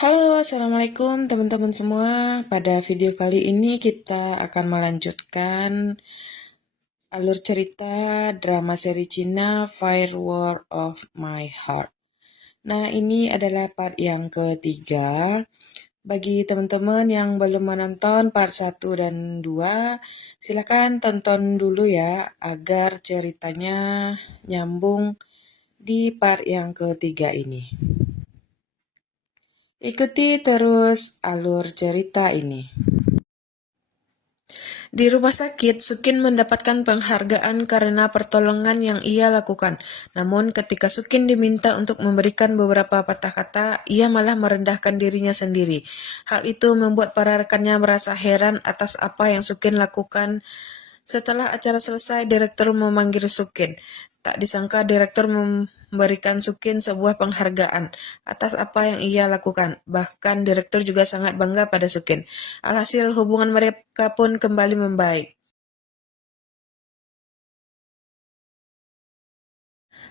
Halo, Assalamualaikum teman-teman semua. Pada video kali ini kita akan melanjutkan alur cerita drama seri Cina Fire War of My Heart. Nah, ini adalah part yang ketiga. Bagi teman-teman yang belum menonton part 1 dan 2, silakan tonton dulu ya agar ceritanya nyambung di part yang ketiga ini. Ikuti terus alur cerita ini. Di rumah sakit, Sukin mendapatkan penghargaan karena pertolongan yang ia lakukan. Namun ketika Sukin diminta untuk memberikan beberapa patah kata, ia malah merendahkan dirinya sendiri. Hal itu membuat para rekannya merasa heran atas apa yang Sukin lakukan. Setelah acara selesai, direktur memanggil Sukin. Tak disangka direktur memberikan Sukin sebuah penghargaan atas apa yang ia lakukan. Bahkan direktur juga sangat bangga pada Sukin. Alhasil hubungan mereka pun kembali membaik.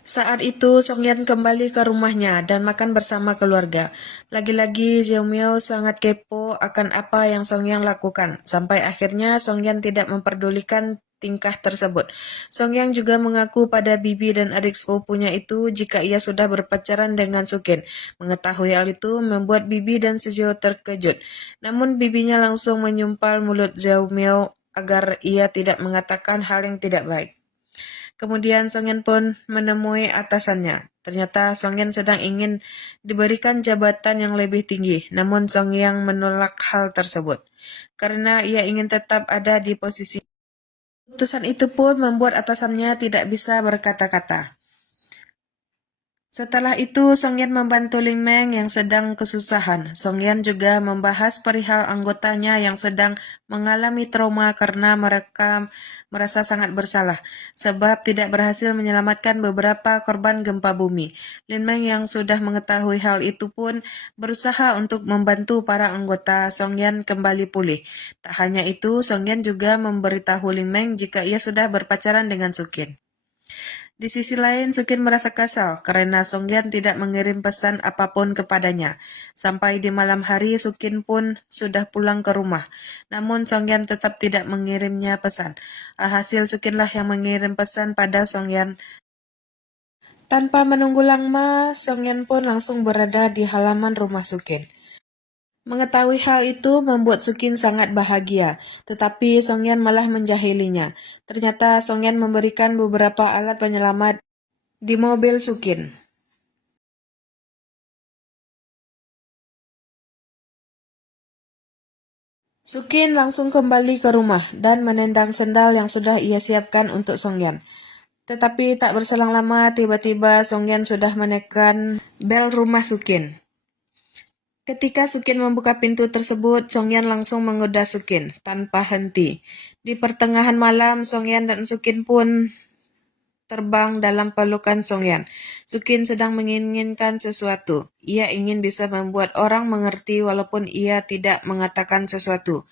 Saat itu, Songyan kembali ke rumahnya dan makan bersama keluarga. Lagi-lagi, Xiaomiao sangat kepo akan apa yang Songyan lakukan, sampai akhirnya Songyan tidak memperdulikan tingkah tersebut. Songyan juga mengaku pada bibi dan adik sepupunya itu jika ia sudah berpacaran dengan Sukin. Mengetahui hal itu membuat bibi dan Sejio terkejut. Namun bibinya langsung menyumpal mulut Xiaomiao agar ia tidak mengatakan hal yang tidak baik. Kemudian Songyan pun menemui atasannya. Ternyata Songyan sedang ingin diberikan jabatan yang lebih tinggi, namun Songyan menolak hal tersebut. Karena ia ingin tetap ada di posisi. Keputusan itu pun membuat atasannya tidak bisa berkata-kata. Setelah itu, Songyan membantu Ling Meng yang sedang kesusahan. Songyan juga membahas perihal anggotanya yang sedang mengalami trauma karena mereka merasa sangat bersalah, sebab tidak berhasil menyelamatkan beberapa korban gempa bumi. Ling Meng yang sudah mengetahui hal itu pun berusaha untuk membantu para anggota Songyan kembali pulih. Tak hanya itu, Songyan juga memberitahu Ling Meng jika ia sudah berpacaran dengan Sukin. Di sisi lain, Sukin merasa kesal karena Songyan tidak mengirim pesan apapun kepadanya. Sampai di malam hari, Sukin pun sudah pulang ke rumah. Namun Songyan tetap tidak mengirimnya pesan. Alhasil Sukinlah yang mengirim pesan pada Songyan. Tanpa menunggu lama, Songyan pun langsung berada di halaman rumah Sukin. Mengetahui hal itu membuat Sukin sangat bahagia, tetapi Songyan malah menjahilinya. Ternyata Songyan memberikan beberapa alat penyelamat di mobil Sukin. Sukin langsung kembali ke rumah dan menendang sendal yang sudah ia siapkan untuk Songyan. Tetapi tak berselang lama, tiba-tiba Songyan sudah menekan bel rumah Sukin. Ketika Sukin membuka pintu tersebut, Songyan langsung menggoda Sukin tanpa henti. Di pertengahan malam, Songyan dan Sukin pun terbang dalam pelukan Songyan. Sukin sedang menginginkan sesuatu. Ia ingin bisa membuat orang mengerti walaupun ia tidak mengatakan sesuatu.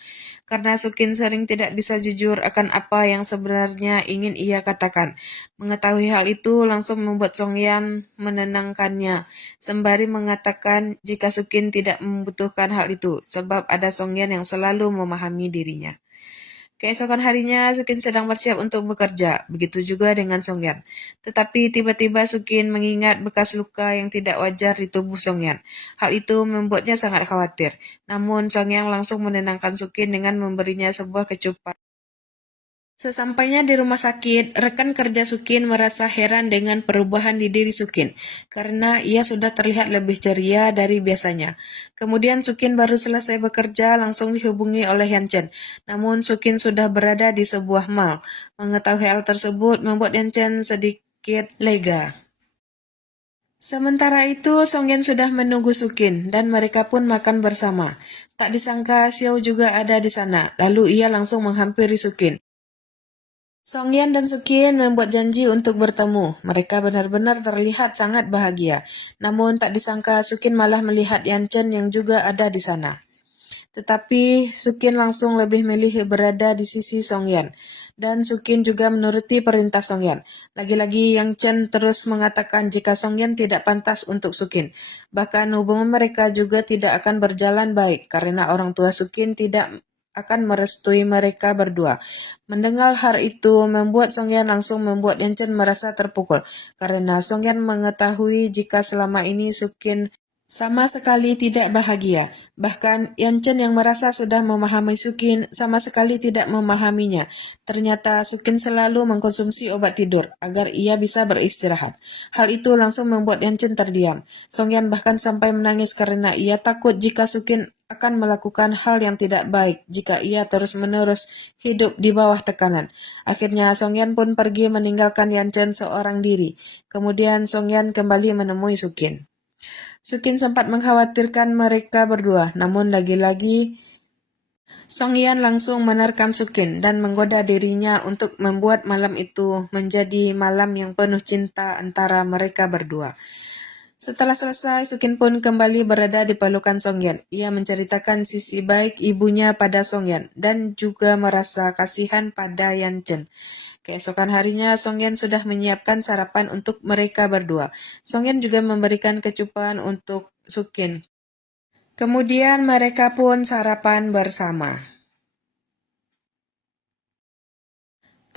Karena Sukin sering tidak bisa jujur akan apa yang sebenarnya ingin ia katakan. Mengetahui hal itu langsung membuat Songyan menenangkannya, sembari mengatakan jika Sukin tidak membutuhkan hal itu, sebab ada Songyan yang selalu memahami dirinya. Keesokan harinya, Sukin sedang bersiap untuk bekerja, begitu juga dengan Songyan. Tetapi tiba-tiba Sukin mengingat bekas luka yang tidak wajar di tubuh Songyan. Hal itu membuatnya sangat khawatir. Namun Songyan langsung menenangkan Sukin dengan memberinya sebuah kecupan. Sesampainya di rumah sakit, rekan kerja Sukin merasa heran dengan perubahan di diri Sukin, karena ia sudah terlihat lebih ceria dari biasanya. Kemudian Sukin baru selesai bekerja langsung dihubungi oleh Yan Chen, namun Sukin sudah berada di sebuah mall. Mengetahui hal tersebut membuat Yan Chen sedikit lega. Sementara itu, Songyan sudah menunggu Sukin, dan mereka pun makan bersama. Tak disangka Xiao juga ada di sana, lalu ia langsung menghampiri Sukin. Songyan dan Sukin membuat janji untuk bertemu. Mereka benar-benar terlihat sangat bahagia. Namun tak disangka Sukin malah melihat Yan Chen yang juga ada di sana. Tetapi Sukin langsung lebih milih berada di sisi Songyan. dan Sukin juga menuruti perintah Songyan. Lagi-lagi Yang Chen terus mengatakan jika Songyan tidak pantas untuk Sukin. Bahkan hubungan mereka juga tidak akan berjalan baik karena orang tua Sukin tidak akan merestui mereka berdua. Mendengar hal itu membuat Songyan langsung membuat Yang Chen merasa terpukul karena Songyan mengetahui jika selama ini Sukin sama sekali tidak bahagia. Bahkan Yan Chen yang merasa sudah memahami Sukin sama sekali tidak memahaminya. Ternyata Sukin selalu mengkonsumsi obat tidur agar ia bisa beristirahat. Hal itu langsung membuat Yan Chen terdiam. Songyan bahkan sampai menangis karena ia takut jika Sukin akan melakukan hal yang tidak baik jika ia terus-menerus hidup di bawah tekanan. Akhirnya Songyan pun pergi meninggalkan Yan Chen seorang diri. Kemudian Songyan kembali menemui Sukin. Sukin sempat mengkhawatirkan mereka berdua, namun lagi-lagi Songyan langsung menerkam Sukin dan menggoda dirinya untuk membuat malam itu menjadi malam yang penuh cinta antara mereka berdua. Setelah selesai, Sukin pun kembali berada di pelukan Songyan. Ia menceritakan sisi baik ibunya pada Songyan dan juga merasa kasihan pada Yan Chen. Keesokan harinya, Songyan sudah menyiapkan sarapan untuk mereka berdua. Songyan juga memberikan kecupan untuk Sukin. Kemudian mereka pun sarapan bersama.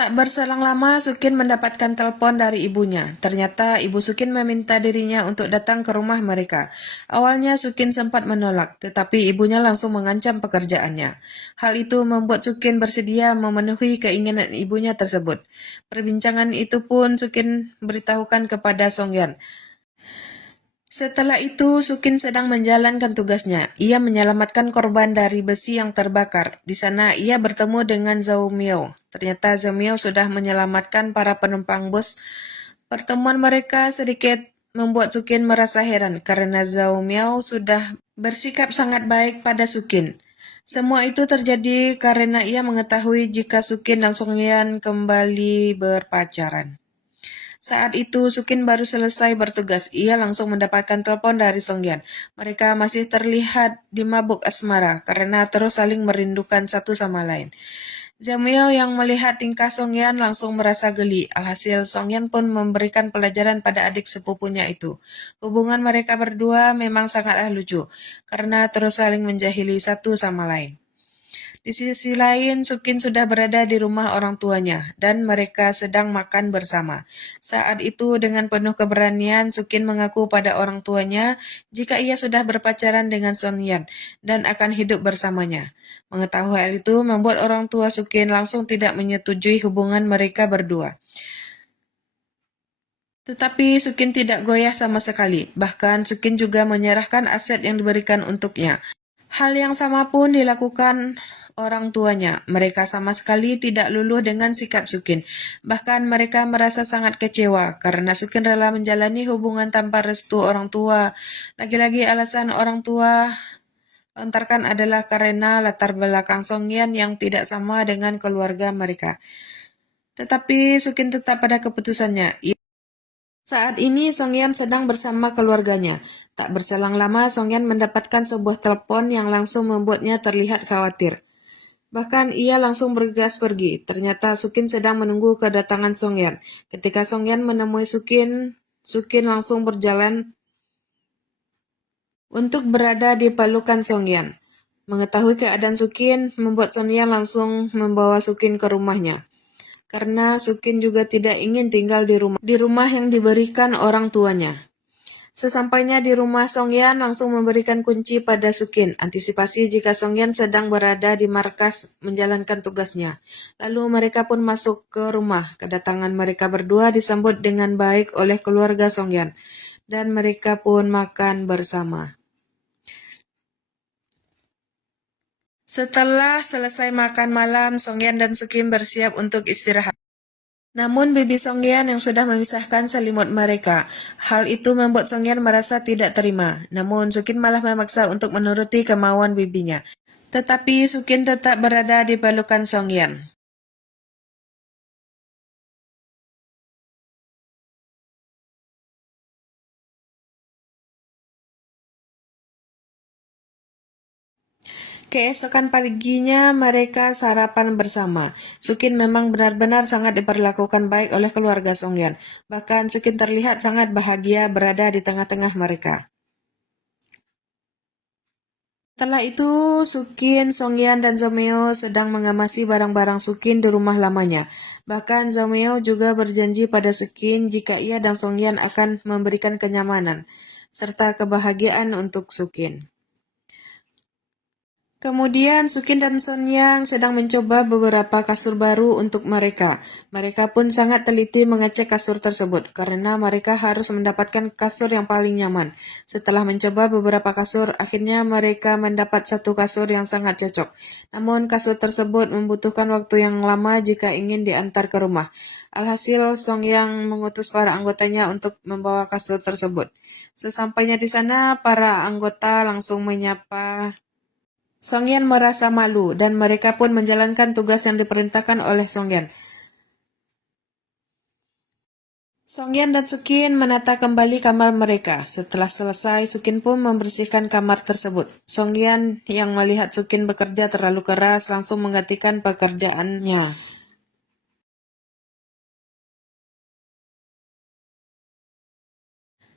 Tak berselang lama, Sukin mendapatkan telepon dari ibunya. Ternyata ibu Sukin meminta dirinya untuk datang ke rumah mereka. Awalnya Sukin sempat menolak, tetapi ibunya langsung mengancam pekerjaannya. Hal itu membuat Sukin bersedia memenuhi keinginan ibunya tersebut. Perbincangan itu pun Sukin beritahukan kepada Songyan. Setelah itu, Sukin sedang menjalankan tugasnya. Ia menyelamatkan korban dari besi yang terbakar. Di sana, ia bertemu dengan Zhao Miao. Ternyata Zhao Miao sudah menyelamatkan para penumpang bus. Pertemuan mereka sedikit membuat Sukin merasa heran karena Zhao Miao sudah bersikap sangat baik pada Sukin. Semua itu terjadi karena ia mengetahui jika Sukin dan Songyan kembali berpacaran. Saat itu, Sukin baru selesai bertugas. Ia langsung mendapatkan telepon dari Songyan. Mereka masih terlihat di mabuk asmara karena terus saling merindukan satu sama lain. Zhao yang melihat tingkah Songyan langsung merasa geli. Alhasil, Songyan pun memberikan pelajaran pada adik sepupunya itu. Hubungan mereka berdua memang sangatlah lucu karena terus saling menjahili satu sama lain. Di sisi lain, Sukin sudah berada di rumah orang tuanya, dan mereka sedang makan bersama. Saat itu, dengan penuh keberanian, Sukin mengaku pada orang tuanya jika ia sudah berpacaran dengan Songyan dan akan hidup bersamanya. Mengetahui hal itu membuat orang tua Sukin langsung tidak menyetujui hubungan mereka berdua. Tetapi Sukin tidak goyah sama sekali. Bahkan Sukin juga menyerahkan aset yang diberikan untuknya. Hal yang sama pun dilakukan orang tuanya. Mereka sama sekali tidak luluh dengan sikap Sukin. Bahkan mereka merasa sangat kecewa karena Sukin rela menjalani hubungan tanpa restu orang tua. Lagi-lagi alasan orang tua lontarkan adalah karena latar belakang Songyan yang tidak sama dengan keluarga mereka. Tetapi Sukin tetap pada keputusannya. Saat ini Songyan sedang bersama keluarganya. Tak berselang lama Songyan mendapatkan sebuah telepon yang langsung membuatnya terlihat khawatir. Bahkan ia langsung bergegas pergi. Ternyata Sukin sedang menunggu kedatangan Songyan. Ketika Songyan menemui Sukin, Sukin langsung berjalan untuk berada di pelukan Songyan. Mengetahui keadaan Sukin membuat Songyan langsung membawa Sukin ke rumahnya. Karena Sukin juga tidak ingin tinggal di rumah yang diberikan orang tuanya. Sesampainya di rumah, Songyan langsung memberikan kunci pada Sukin, antisipasi jika Songyan sedang berada di markas menjalankan tugasnya. Lalu mereka pun masuk ke rumah. Kedatangan mereka berdua disambut dengan baik oleh keluarga Songyan, dan mereka pun makan bersama. Setelah selesai makan malam, Songyan dan Sukin bersiap untuk istirahat. Namun bibi Songyan yang sudah memisahkan selimut mereka. Hal itu membuat Songyan merasa tidak terima. Namun Sukin malah memaksa untuk menuruti kemauan bibinya. Tetapi Sukin tetap berada di pelukan Songyan. Keesokan paginya mereka sarapan bersama. Sukin memang benar-benar sangat diperlakukan baik oleh keluarga Songyan. Bahkan Sukin terlihat sangat bahagia berada di tengah-tengah mereka. Setelah itu, Sukin, Songyan, dan Zomeo sedang mengamasi barang-barang Sukin di rumah lamanya. Bahkan Zomeo juga berjanji pada Sukin jika ia dan Songyan akan memberikan kenyamanan serta kebahagiaan untuk Sukin. Kemudian Sukin dan Sonyang sedang mencoba beberapa kasur baru untuk mereka. Mereka pun sangat teliti mengecek kasur tersebut karena mereka harus mendapatkan kasur yang paling nyaman. Setelah mencoba beberapa kasur, akhirnya mereka mendapat satu kasur yang sangat cocok. Namun kasur tersebut membutuhkan waktu yang lama jika ingin diantar ke rumah. Alhasil Songyang mengutus para anggotanya untuk membawa kasur tersebut. Sesampainya di sana, para anggota langsung menyapa Songyan merasa malu dan mereka pun menjalankan tugas yang diperintahkan oleh Songyan. Songyan dan Sukin menata kembali kamar mereka. Setelah selesai, Sukin pun membersihkan kamar tersebut. Songyan yang melihat Sukin bekerja terlalu keras langsung menggantikan pekerjaannya.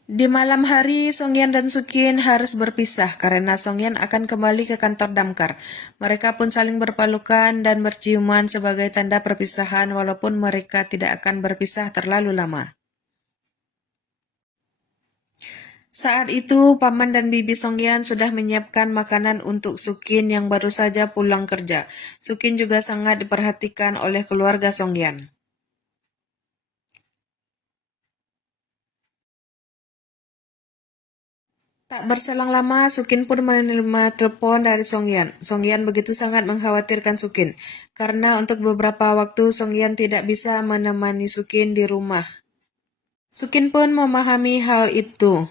Di malam hari, Songyan dan Sukin harus berpisah karena Songyan akan kembali ke kantor damkar. Mereka pun saling berpelukan dan berciuman sebagai tanda perpisahan walaupun mereka tidak akan berpisah terlalu lama. Saat itu, Paman dan Bibi Songyan sudah menyiapkan makanan untuk Sukin yang baru saja pulang kerja. Sukin juga sangat diperhatikan oleh keluarga Songyan. Tak berselang lama, Sukin pun menerima telepon dari Songyan. Songyan begitu sangat mengkhawatirkan Sukin, karena untuk beberapa waktu Songyan tidak bisa menemani Sukin di rumah. Sukin pun memahami hal itu,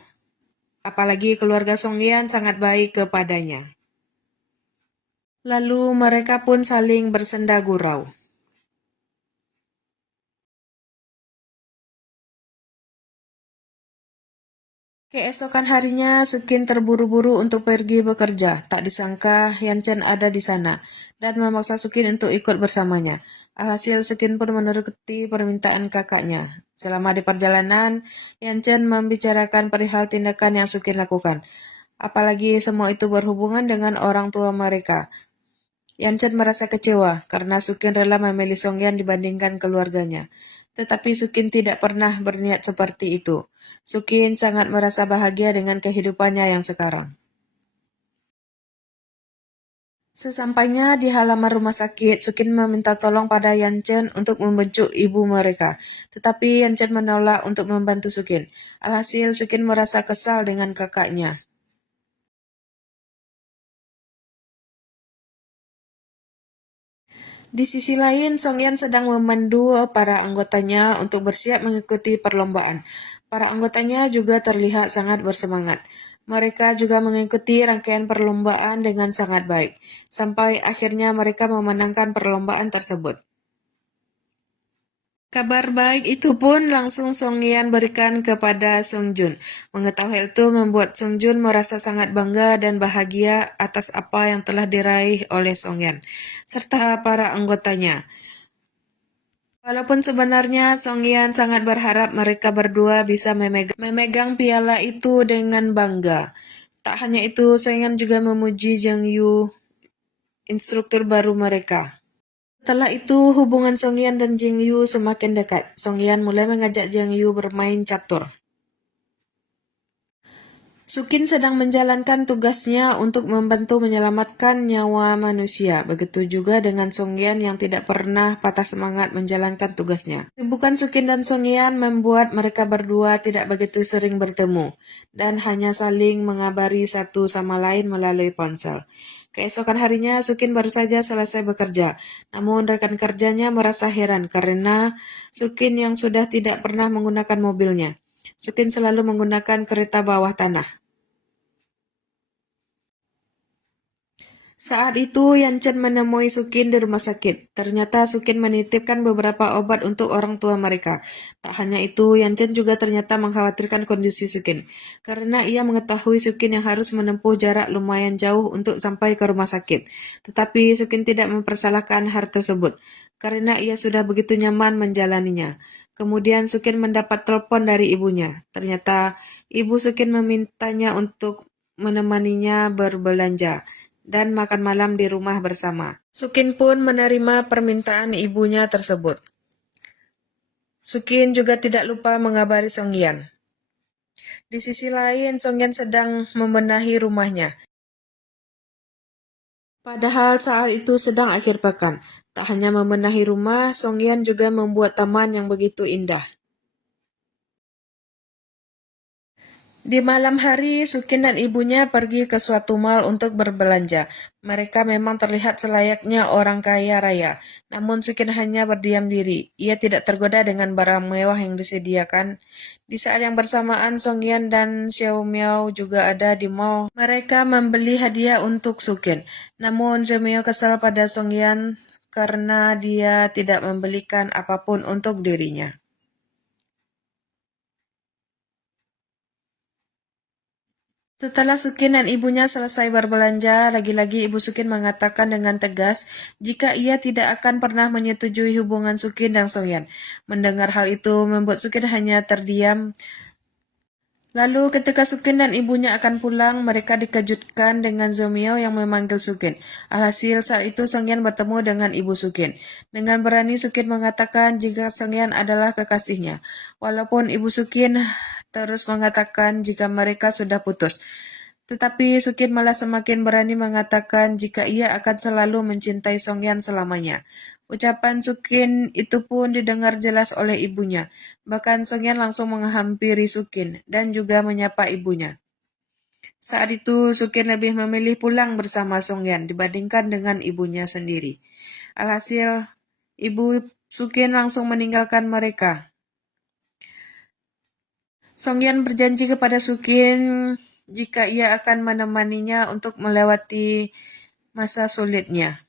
apalagi keluarga Songyan sangat baik kepadanya. Lalu mereka pun saling bersenda gurau. Keesokan harinya, Sukin terburu-buru untuk pergi bekerja. Tak disangka Yanchen ada di sana dan memaksa Sukin untuk ikut bersamanya. Alhasil Sukin pun menuruti permintaan kakaknya. Selama di perjalanan, Yanchen membicarakan perihal tindakan yang Sukin lakukan. Apalagi semua itu berhubungan dengan orang tua mereka. Yanchen merasa kecewa karena Sukin rela memilih Songyan dibandingkan keluarganya. Tetapi Sukin tidak pernah berniat seperti itu. Sukin sangat merasa bahagia dengan kehidupannya yang sekarang. Sesampainya di halaman rumah sakit, Sukin meminta tolong pada Yanchen untuk membentuk ibu mereka. Tetapi Yanchen menolak untuk membantu Sukin. Alhasil Sukin merasa kesal dengan kakaknya. Di sisi lain, Songyan sedang memandu para anggotanya untuk bersiap mengikuti perlombaan. Para anggotanya juga terlihat sangat bersemangat. Mereka juga mengikuti rangkaian perlombaan dengan sangat baik, sampai akhirnya mereka memenangkan perlombaan tersebut. Kabar baik itu pun langsung Songyan berikan kepada Songjun. Mengetahui itu membuat Songjun merasa sangat bangga dan bahagia atas apa yang telah diraih oleh Songyan, serta para anggotanya. Walaupun sebenarnya Songyan sangat berharap mereka berdua bisa memegang piala itu dengan bangga. Tak hanya itu, Songyan juga memuji Zhang Yu, instruktur baru mereka. Setelah itu, hubungan Songyan dan Jing Yu semakin dekat. Songyan mulai mengajak Jing Yu bermain catur. Sukin sedang menjalankan tugasnya untuk membantu menyelamatkan nyawa manusia. Begitu juga dengan Songyan yang tidak pernah patah semangat menjalankan tugasnya. Kesibukan Sukin dan Songyan membuat mereka berdua tidak begitu sering bertemu dan hanya saling mengabari satu sama lain melalui ponsel. Keesokan harinya, Sukin baru saja selesai bekerja. Namun rekan kerjanya merasa heran karena Sukin yang sudah tidak pernah menggunakan mobilnya. Sukin selalu menggunakan kereta bawah tanah. Saat itu Yanchen menemui Sukin di rumah sakit. Ternyata Sukin menitipkan beberapa obat untuk orang tua mereka. Tak hanya itu, Yanchen juga ternyata mengkhawatirkan kondisi Sukin. Karena ia mengetahui Sukin yang harus menempuh jarak lumayan jauh untuk sampai ke rumah sakit. Tetapi Sukin tidak mempersalahkan hal tersebut. Karena ia sudah begitu nyaman menjalaninya. Kemudian Sukin mendapat telepon dari ibunya. Ternyata ibu Sukin memintanya untuk menemaninya berbelanja dan makan malam di rumah bersama. Sukin pun menerima permintaan ibunya tersebut. Sukin juga tidak lupa mengabari Songyan. Di sisi lain, Songyan sedang membenahi rumahnya. Padahal saat itu sedang akhir pekan. Tak hanya membenahi rumah, Songyan juga membuat taman yang begitu indah. Di malam hari, Sukin dan ibunya pergi ke suatu mal untuk berbelanja. Mereka memang terlihat selayaknya orang kaya raya. Namun Sukin hanya berdiam diri. Ia tidak tergoda dengan barang mewah yang disediakan. Di saat yang bersamaan, Songyan dan Xiao Miao juga ada di mall. Mereka membeli hadiah untuk Sukin. Namun Xiao Miao kesal pada Songyan karena dia tidak membelikan apapun untuk dirinya. Setelah Sukin dan ibunya selesai berbelanja, lagi-lagi ibu Sukin mengatakan dengan tegas jika ia tidak akan pernah menyetujui hubungan Sukin dan Songyan. Mendengar hal itu membuat Sukin hanya terdiam. Lalu ketika Sukin dan ibunya akan pulang, mereka dikejutkan dengan Zomiao yang memanggil Sukin. Alhasil saat itu Songyan bertemu dengan ibu Sukin. Dengan berani Sukin mengatakan jika Songyan adalah kekasihnya. Walaupun ibu Sukin terus mengatakan jika mereka sudah putus. Tetapi Sukin malah semakin berani mengatakan jika ia akan selalu mencintai Songyan selamanya. Ucapan Sukin itu pun didengar jelas oleh ibunya. Bahkan Songyan langsung menghampiri Sukin dan juga menyapa ibunya. Saat itu Sukin lebih memilih pulang bersama Songyan dibandingkan dengan ibunya sendiri. Alhasil, ibu Sukin langsung meninggalkan mereka. Songyan berjanji kepada Sukin jika ia akan menemaninya untuk melewati masa sulitnya.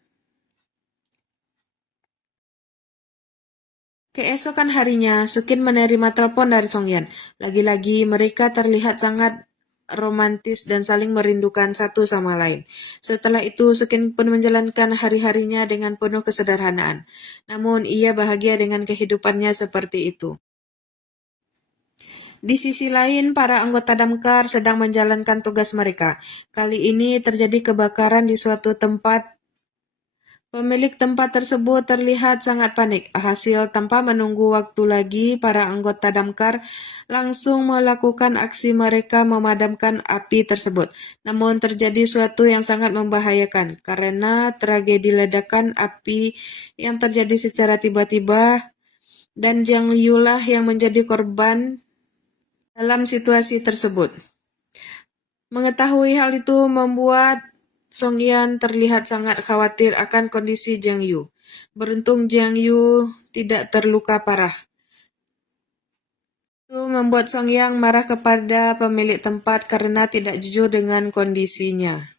Keesokan harinya, Sukin menerima telepon dari Songyan. Lagi-lagi mereka terlihat sangat romantis dan saling merindukan satu sama lain. Setelah itu, Sukin pun menjalankan hari-harinya dengan penuh kesederhanaan. Namun, ia bahagia dengan kehidupannya seperti itu. Di sisi lain, para anggota damkar sedang menjalankan tugas mereka. Kali ini terjadi kebakaran di suatu tempat. Pemilik tempat tersebut terlihat sangat panik. Hasil tanpa menunggu waktu lagi, para anggota damkar langsung melakukan aksi mereka memadamkan api tersebut. Namun terjadi suatu yang sangat membahayakan karena tragedi ledakan api yang terjadi secara tiba-tiba dan Jiang Liu lah yang menjadi korban dalam situasi tersebut. Mengetahui hal itu membuat Songyan terlihat sangat khawatir akan kondisi Jiang Yu. Beruntung Jiang Yu tidak terluka parah. Itu membuat Songyan marah kepada pemilik tempat karena tidak jujur dengan kondisinya.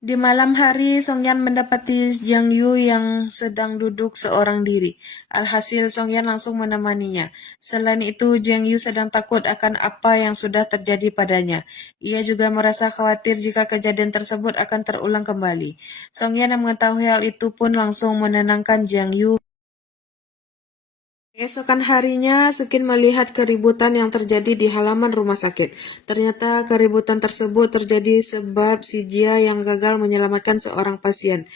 Di malam hari, Songyan mendapati Jiang Yu yang sedang duduk seorang diri. Alhasil, Songyan langsung menemaninya. Selain itu, Jiang Yu sedang takut akan apa yang sudah terjadi padanya. Ia juga merasa khawatir jika kejadian tersebut akan terulang kembali. Songyan yang mengetahui hal itu pun langsung menenangkan Jiang Yu. Keesokan harinya, Sukin melihat keributan yang terjadi di halaman rumah sakit. Ternyata keributan tersebut terjadi sebab si Jia yang gagal menyelamatkan seorang pasien.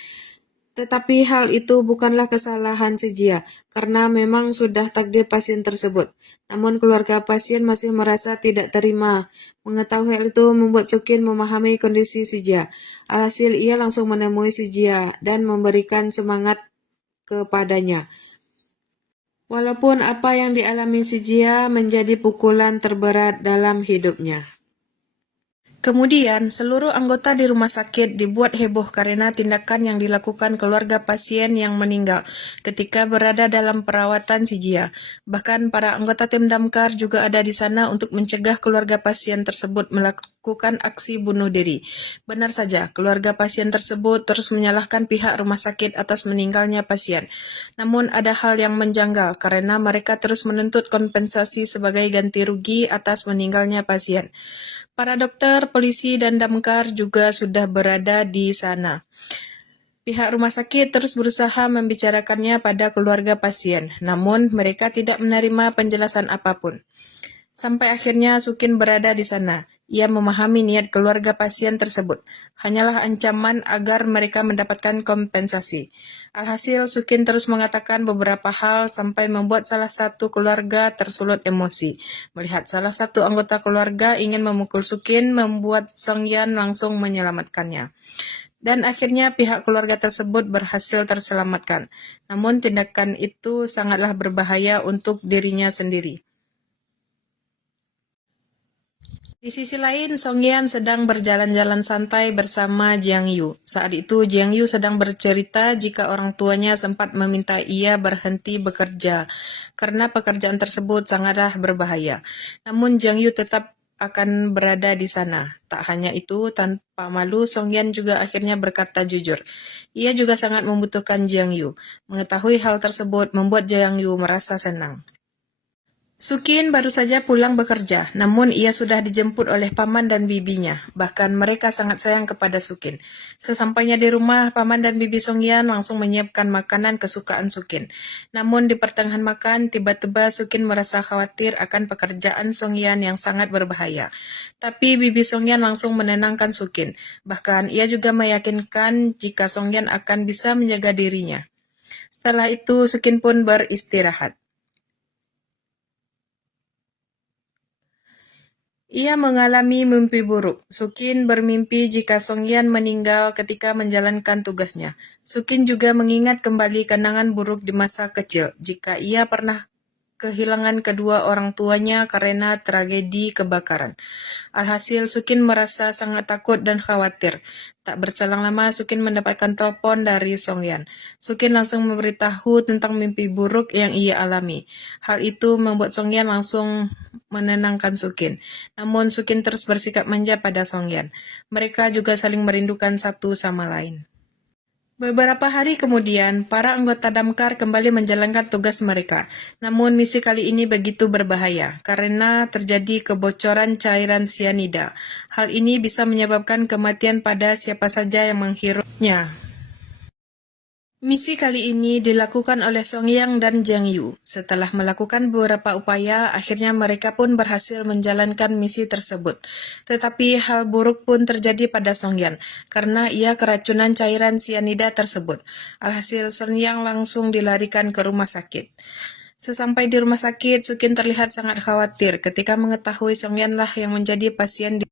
Tetapi hal itu bukanlah kesalahan si Jia, karena memang sudah takdir pasien tersebut. Namun keluarga pasien masih merasa tidak terima. Mengetahui hal itu membuat Sukin memahami kondisi si Jia. Alhasil ia langsung menemui si Jia dan memberikan semangat kepadanya. Walaupun apa yang dialami si Jia menjadi pukulan terberat dalam hidupnya. Kemudian, seluruh anggota di rumah sakit dibuat heboh karena tindakan yang dilakukan keluarga pasien yang meninggal ketika berada dalam perawatan si Jia. Bahkan para anggota tim damkar juga ada di sana untuk mencegah keluarga pasien tersebut melakukan aksi bunuh diri. Benar saja, keluarga pasien tersebut terus menyalahkan pihak rumah sakit atas meninggalnya pasien. Namun ada hal yang menjanggal karena mereka terus menuntut kompensasi sebagai ganti rugi atas meninggalnya pasien. Para dokter, polisi, dan damkar juga sudah berada di sana. Pihak rumah sakit terus berusaha membicarakannya pada keluarga pasien, namun mereka tidak menerima penjelasan apapun. Sampai akhirnya Sukin berada di sana. Ia memahami niat keluarga pasien tersebut. Hanyalah ancaman agar mereka mendapatkan kompensasi. Alhasil, Sukin terus mengatakan beberapa hal sampai membuat salah satu keluarga tersulut emosi. Melihat salah satu anggota keluarga ingin memukul Sukin, membuat Song Yan langsung menyelamatkannya. Dan akhirnya pihak keluarga tersebut berhasil terselamatkan. Namun tindakan itu sangatlah berbahaya untuk dirinya sendiri. Di sisi lain, Song Yan sedang berjalan-jalan santai bersama Jiang Yu. Saat itu, Jiang Yu sedang bercerita jika orang tuanya sempat meminta ia berhenti bekerja karena pekerjaan tersebut sangatlah berbahaya. Namun Jiang Yu tetap akan berada di sana. Tak hanya itu, tanpa malu, Song Yan juga akhirnya berkata jujur. Ia juga sangat membutuhkan Jiang Yu. Mengetahui hal tersebut membuat Jiang Yu merasa senang. Sukin baru saja pulang bekerja, namun ia sudah dijemput oleh paman dan bibinya. Bahkan mereka sangat sayang kepada Sukin. Sesampainya di rumah, paman dan bibi Song Yan langsung menyiapkan makanan kesukaan Sukin. Namun di pertengahan makan, tiba-tiba Sukin merasa khawatir akan pekerjaan Song Yan yang sangat berbahaya. Tapi bibi Song Yan langsung menenangkan Sukin. Bahkan ia juga meyakinkan jika Song Yan akan bisa menjaga dirinya. Setelah itu, Sukin pun beristirahat. Ia mengalami mimpi buruk. Sukin bermimpi jika Song Yan meninggal ketika menjalankan tugasnya. Sukin juga mengingat kembali kenangan buruk di masa kecil jika ia pernah kehilangan kedua orang tuanya karena tragedi kebakaran. Alhasil, Sukin merasa sangat takut dan khawatir. Tak berselang lama, Sukin mendapatkan telepon dari Song Yan. Sukin langsung memberitahu tentang mimpi buruk yang ia alami. Hal itu membuat Song Yan langsung menenangkan Sukin. Namun Sukin terus bersikap manja pada Song Yan. Mereka juga saling merindukan satu sama lain. Beberapa hari kemudian, para anggota damkar kembali menjalankan tugas mereka. Namun misi kali ini begitu berbahaya karena terjadi kebocoran cairan sianida. Hal ini bisa menyebabkan kematian pada siapa saja yang menghirupnya. Misi kali ini dilakukan oleh Song Yang dan Jiang Yu. Setelah melakukan beberapa upaya, akhirnya mereka pun berhasil menjalankan misi tersebut. Tetapi hal buruk pun terjadi pada Song Yang, karena ia keracunan cairan sianida tersebut. Alhasil, Song Yang langsung dilarikan ke rumah sakit. Sesampai di rumah sakit, Sukin terlihat sangat khawatir ketika mengetahui Song Yan lah yang menjadi pasien di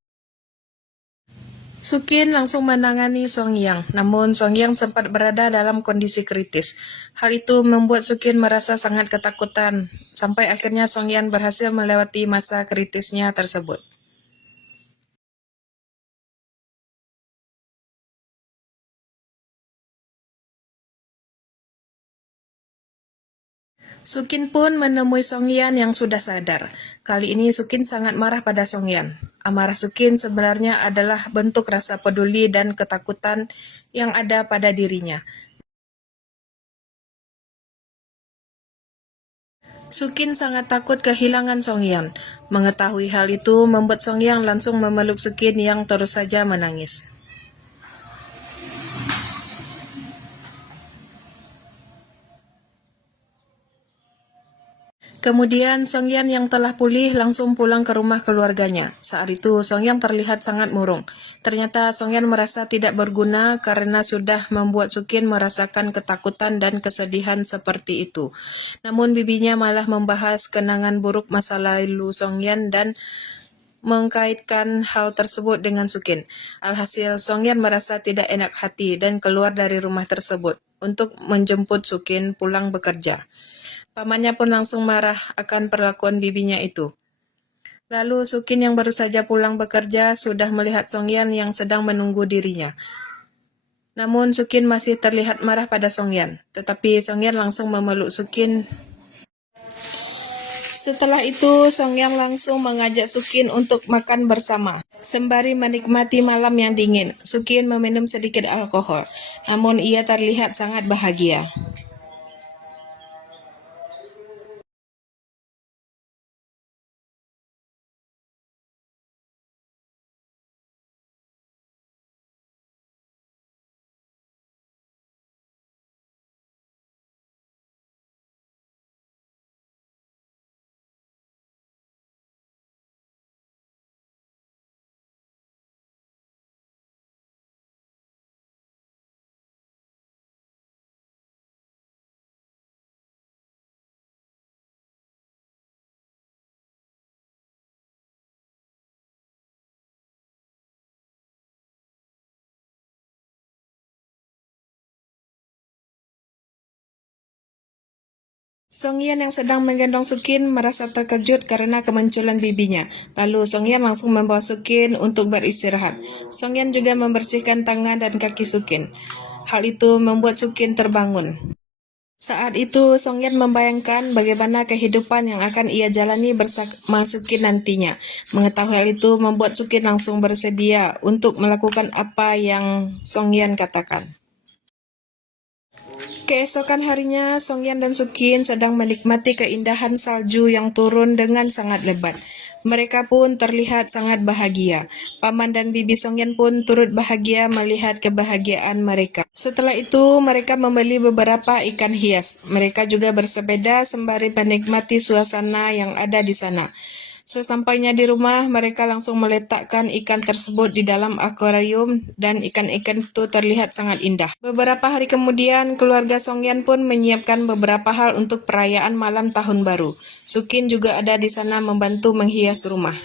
Sukin langsung menangani Song Yang, namun Song Yang sempat berada dalam kondisi kritis. Hal itu membuat Sukin merasa sangat ketakutan, sampai akhirnya Song Yang berhasil melewati masa kritisnya tersebut. Sukin pun menemui Song Yan yang sudah sadar. Kali ini Sukin sangat marah pada Song Yan. Amarah Sukin sebenarnya adalah bentuk rasa peduli dan ketakutan yang ada pada dirinya. Sukin sangat takut kehilangan Song Yan. Mengetahui hal itu membuat Song Yan langsung memeluk Sukin yang terus saja menangis. Kemudian Song Yan yang telah pulih langsung pulang ke rumah keluarganya. Saat itu Song Yan terlihat sangat murung. Ternyata Song Yan merasa tidak berguna karena sudah membuat Sukin merasakan ketakutan dan kesedihan seperti itu. Namun bibinya malah membahas kenangan buruk masa lalu Song Yan dan mengkaitkan hal tersebut dengan Sukin. Alhasil Song Yan merasa tidak enak hati dan keluar dari rumah tersebut untuk menjemput Sukin pulang bekerja. Pamannya pun langsung marah akan perlakuan bibinya itu. Lalu Sukin yang baru saja pulang bekerja sudah melihat Songyan yang sedang menunggu dirinya. Namun Sukin masih terlihat marah pada Songyan, tetapi Songyan langsung memeluk Sukin. Setelah itu, Songyan langsung mengajak Sukin untuk makan bersama. Sembari menikmati malam yang dingin, Sukin meminum sedikit alkohol, namun ia terlihat sangat bahagia. Songyan yang sedang menggendong Sukin merasa terkejut karena kemunculan bibinya. Lalu Songyan langsung membawa Sukin untuk beristirahat. Songyan juga membersihkan tangan dan kaki Sukin. Hal itu membuat Sukin terbangun. Saat itu Songyan membayangkan bagaimana kehidupan yang akan ia jalani bersama Sukin nantinya. Mengetahui hal itu membuat Sukin langsung bersedia untuk melakukan apa yang Songyan katakan. Keesokan harinya, Songyan dan Sukin sedang menikmati keindahan salju yang turun dengan sangat lebat. Mereka pun terlihat sangat bahagia. Paman dan bibi Songyan pun turut bahagia melihat kebahagiaan mereka. Setelah itu, mereka membeli beberapa ikan hias. Mereka juga bersepeda sembari menikmati suasana yang ada di sana. Sesampainya di rumah, mereka langsung meletakkan ikan tersebut di dalam akuarium dan ikan-ikan itu terlihat sangat indah. Beberapa hari kemudian, keluarga Songyan pun menyiapkan beberapa hal untuk perayaan malam tahun baru. Sukin juga ada di sana membantu menghias rumah.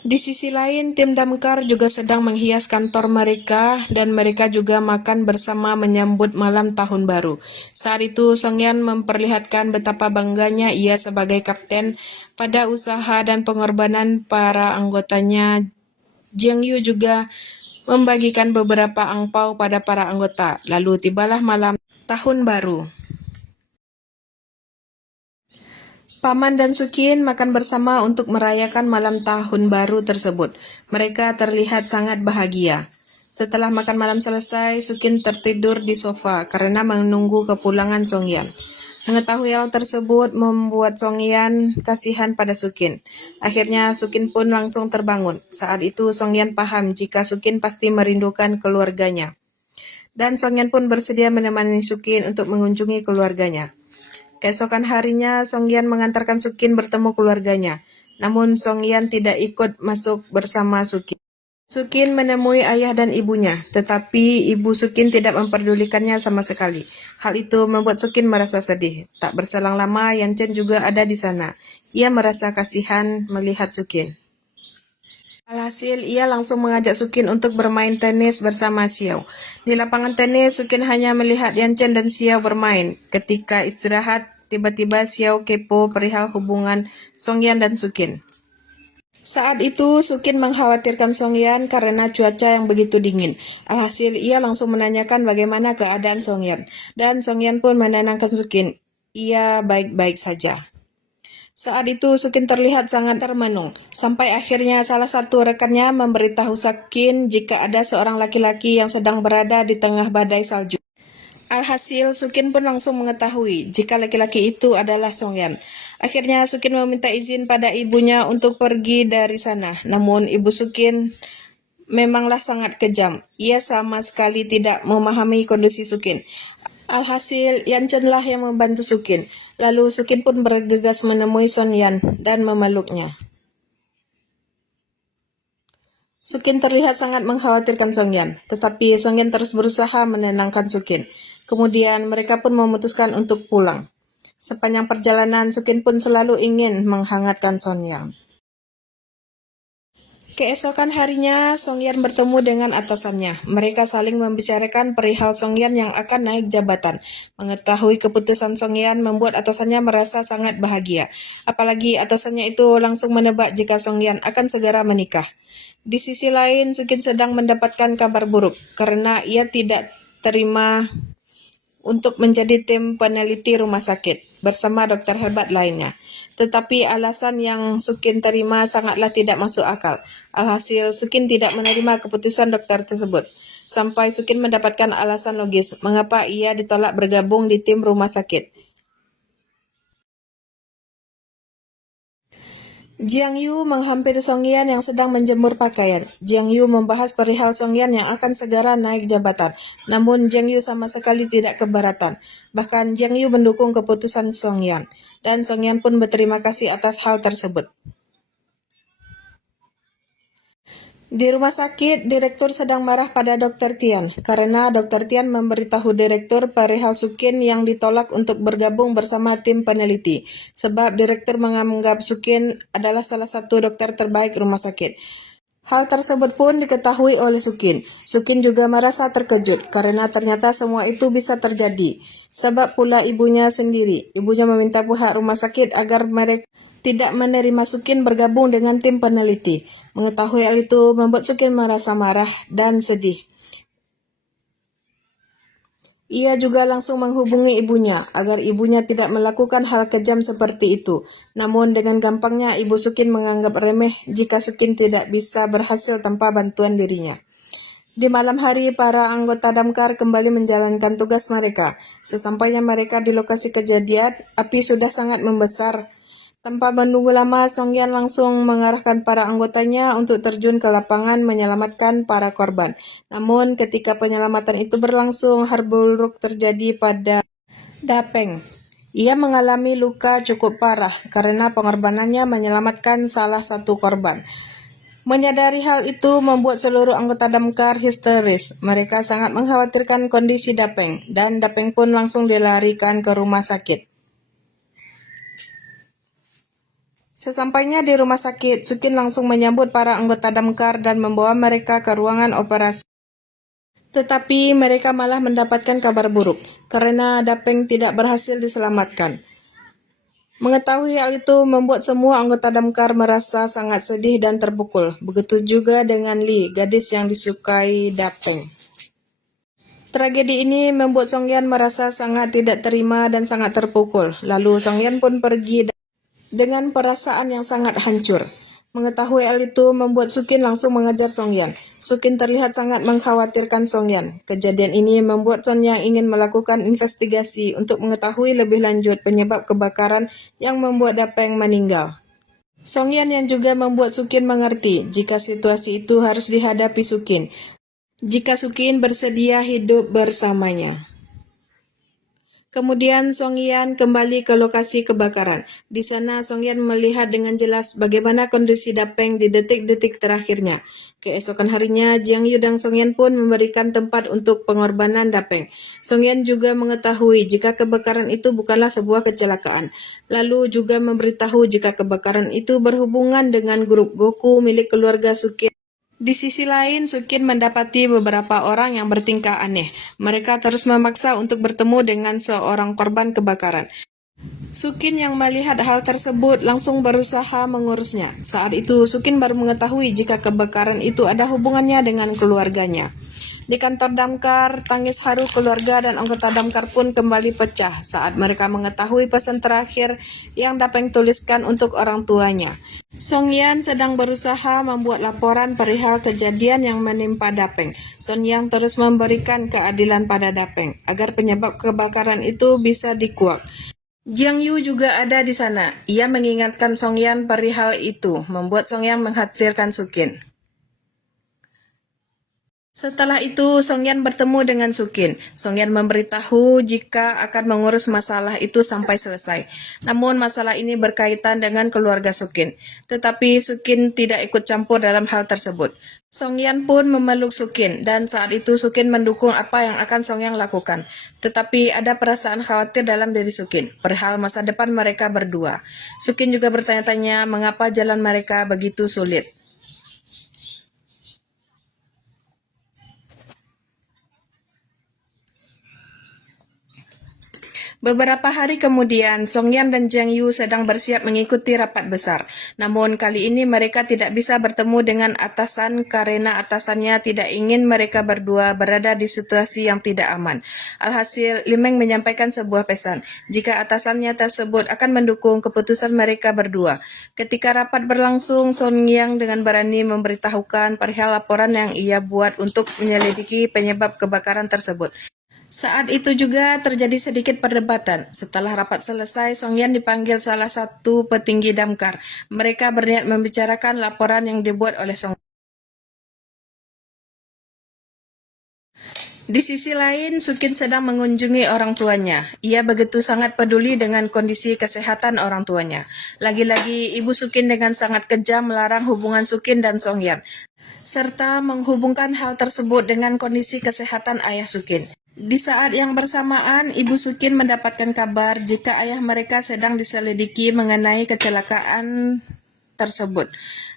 Di sisi lain, tim damkar juga sedang menghias kantor mereka dan mereka juga makan bersama menyambut malam tahun baru. Saat itu, Songyan memperlihatkan betapa bangganya ia sebagai kapten pada usaha dan pengorbanan para anggotanya. Jiang Yu juga membagikan beberapa angpau pada para anggota. Lalu tibalah malam tahun baru. Paman dan Sukin makan bersama untuk merayakan malam tahun baru tersebut. Mereka terlihat sangat bahagia. Setelah makan malam selesai, Sukin tertidur di sofa karena menunggu kepulangan Songyan. Mengetahui hal tersebut membuat Songyan kasihan pada Sukin. Akhirnya Sukin pun langsung terbangun. Saat itu Songyan paham jika Sukin pasti merindukan keluarganya. Dan Songyan pun bersedia menemani Sukin untuk mengunjungi keluarganya. Keesokan harinya, Songyan mengantarkan Sukin bertemu keluarganya. Namun Songyan tidak ikut masuk bersama Sukin. Sukin menemui ayah dan ibunya, tetapi ibu Sukin tidak memperdulikannya sama sekali. Hal itu membuat Sukin merasa sedih. Tak berselang lama, Yan Chen juga ada di sana. Ia merasa kasihan melihat Sukin. Alhasil, ia langsung mengajak Sukin untuk bermain tenis bersama Xiao. Di lapangan tenis, Sukin hanya melihat Yan Chen dan Xiao bermain. Ketika istirahat, tiba-tiba Xiao kepo perihal hubungan Songyan dan Sukin. Saat itu, Sukin mengkhawatirkan Songyan karena cuaca yang begitu dingin. Alhasil, ia langsung menanyakan bagaimana keadaan Songyan. Dan Songyan pun menenangkan Sukin. Ia baik-baik saja. Saat itu Sukin terlihat sangat termenung, sampai akhirnya salah satu rekannya memberitahu Sukin jika ada seorang laki-laki yang sedang berada di tengah badai salju. Alhasil, Sukin pun langsung mengetahui jika laki-laki itu adalah Songyan. Akhirnya Sukin meminta izin pada ibunya untuk pergi dari sana. Namun ibu Sukin memanglah sangat kejam. Ia sama sekali tidak memahami kondisi Sukin. Alhasil, Yan Chen lah yang membantu Sukin. Lalu Sukin pun bergegas menemui Songyan dan memeluknya. Sukin terlihat sangat mengkhawatirkan Songyan, tetapi Songyan terus berusaha menenangkan Sukin. Kemudian mereka pun memutuskan untuk pulang. Sepanjang perjalanan, Sukin pun selalu ingin menghangatkan Songyan. Keesokan harinya, Songyan bertemu dengan atasannya. Mereka saling membicarakan perihal Songyan yang akan naik jabatan. Mengetahui keputusan Songyan membuat atasannya merasa sangat bahagia. Apalagi atasannya itu langsung menebak jika Songyan akan segera menikah. Di sisi lain, Sukin sedang mendapatkan kabar buruk karena ia tidak terima untuk menjadi tim peneliti rumah sakit bersama dokter hebat lainnya. Tetapi alasan yang Sukin terima sangatlah tidak masuk akal. Alhasil, Sukin tidak menerima keputusan dokter tersebut. Sampai Sukin mendapatkan alasan logis mengapa ia ditolak bergabung di tim rumah sakit. Jiang Yu menghampiri Songyan yang sedang menjemur pakaian. Jiang Yu membahas perihal Songyan yang akan segera naik jabatan. Namun Jiang Yu sama sekali tidak keberatan. Bahkan Jiang Yu mendukung keputusan Songyan. Dan Songyan pun berterima kasih atas hal tersebut. Di rumah sakit, direktur sedang marah pada Dr. Tian karena Dr. Tian memberitahu direktur perihal Sukin yang ditolak untuk bergabung bersama tim peneliti, sebab direktur menganggap Sukin adalah salah satu dokter terbaik rumah sakit. Hal tersebut pun diketahui oleh Sukin. Sukin juga merasa terkejut karena ternyata semua itu bisa terjadi. Sebab pula ibunya sendiri. Ibunya meminta pihak rumah sakit agar mereka tidak menerima Sukin bergabung dengan tim peneliti. Mengetahui hal itu membuat Sukin merasa marah dan sedih. Ia juga langsung menghubungi ibunya agar ibunya tidak melakukan hal kejam seperti itu. Namun dengan gampangnya ibu Sukin menganggap remeh jika Sukin tidak bisa berhasil tanpa bantuan dirinya. Di malam hari, para anggota damkar kembali menjalankan tugas mereka. Sesampainya mereka di lokasi kejadian, api sudah sangat membesar. Tanpa menunggu lama, Songyan langsung mengarahkan para anggotanya untuk terjun ke lapangan menyelamatkan para korban. Namun ketika penyelamatan itu berlangsung, hal buruk terjadi pada Dapeng. Ia mengalami luka cukup parah karena pengorbanannya menyelamatkan salah satu korban. Menyadari hal itu membuat seluruh anggota damkar histeris. Mereka sangat mengkhawatirkan kondisi Dapeng, dan Dapeng pun langsung dilarikan ke rumah sakit. Sesampainya di rumah sakit, Sukin langsung menyambut para anggota damkar dan membawa mereka ke ruangan operasi. Tetapi mereka malah mendapatkan kabar buruk, karena Dapeng tidak berhasil diselamatkan. Mengetahui hal itu membuat semua anggota damkar merasa sangat sedih dan terpukul. Begitu juga dengan Li, gadis yang disukai Dapeng. Tragedi ini membuat Songyan merasa sangat tidak terima dan sangat terpukul. Lalu Songyan pun pergi dengan perasaan yang sangat hancur. Mengetahui hal itu membuat Sukin langsung mengejar Songyan. Sukin terlihat sangat mengkhawatirkan Songyan. Kejadian ini membuat Songyan ingin melakukan investigasi untuk mengetahui lebih lanjut penyebab kebakaran yang membuat Dapeng meninggal. Songyan yang juga membuat Sukin mengerti jika situasi itu harus dihadapi Sukin, jika Sukin bersedia hidup bersamanya. Kemudian Songyan kembali ke lokasi kebakaran. Di sana Songyan melihat dengan jelas bagaimana kondisi Dapeng di detik-detik terakhirnya. Keesokan harinya, Jiang Yu dan Songyan pun memberikan tempat untuk pengorbanan Dapeng. Songyan juga mengetahui jika kebakaran itu bukanlah sebuah kecelakaan. Lalu juga memberitahu jika kebakaran itu berhubungan dengan grup Goku milik keluarga Sukin. Di sisi lain, Sukin mendapati beberapa orang yang bertingkah aneh. Mereka terus memaksa untuk bertemu dengan seorang korban kebakaran. Sukin yang melihat hal tersebut langsung berusaha mengurusnya. Saat itu, Sukin baru mengetahui jika kebakaran itu ada hubungannya dengan keluarganya. Di kantor damkar, tangis haru keluarga dan anggota damkar pun kembali pecah saat mereka mengetahui pesan terakhir yang Dapeng tuliskan untuk orang tuanya. Songyan sedang berusaha membuat laporan perihal kejadian yang menimpa Dapeng. Songyan terus memberikan keadilan pada Dapeng agar penyebab kebakaran itu bisa dikuak. Jiang Yu juga ada di sana. Ia mengingatkan Songyan perihal itu, membuat Songyan mengkhawatirkan Sukin. Setelah itu, Songyan bertemu dengan Sukin. Songyan memberitahu jika akan mengurus masalah itu sampai selesai. Namun masalah ini berkaitan dengan keluarga Sukin. Tetapi Sukin tidak ikut campur dalam hal tersebut. Songyan pun memeluk Sukin, dan saat itu Sukin mendukung apa yang akan Songyan lakukan. Tetapi ada perasaan khawatir dalam diri Sukin, perihal masa depan mereka berdua. Sukin juga bertanya-tanya mengapa jalan mereka begitu sulit. Beberapa hari kemudian, Songyan dan Jiang Yu sedang bersiap mengikuti rapat besar. Namun kali ini mereka tidak bisa bertemu dengan atasan karena atasannya tidak ingin mereka berdua berada di situasi yang tidak aman. Alhasil, Limeng menyampaikan sebuah pesan jika atasannya tersebut akan mendukung keputusan mereka berdua. Ketika rapat berlangsung, Songyan dengan berani memberitahukan perihal laporan yang ia buat untuk menyelidiki penyebab kebakaran tersebut. Saat itu juga terjadi sedikit perdebatan. Setelah rapat selesai, Songyan dipanggil salah satu petinggi damkar. Mereka berniat membicarakan laporan yang dibuat oleh Songyan. Di sisi lain, Sukin sedang mengunjungi orang tuanya. Ia begitu sangat peduli dengan kondisi kesehatan orang tuanya. Lagi-lagi, Ibu Sukin dengan sangat kejam melarang hubungan Sukin dan Songyan, serta menghubungkan hal tersebut dengan kondisi kesehatan ayah Sukin. Di saat yang bersamaan, Ibu Sukin mendapatkan kabar jika ayah mereka sedang diselidiki mengenai kecelakaan tersebut.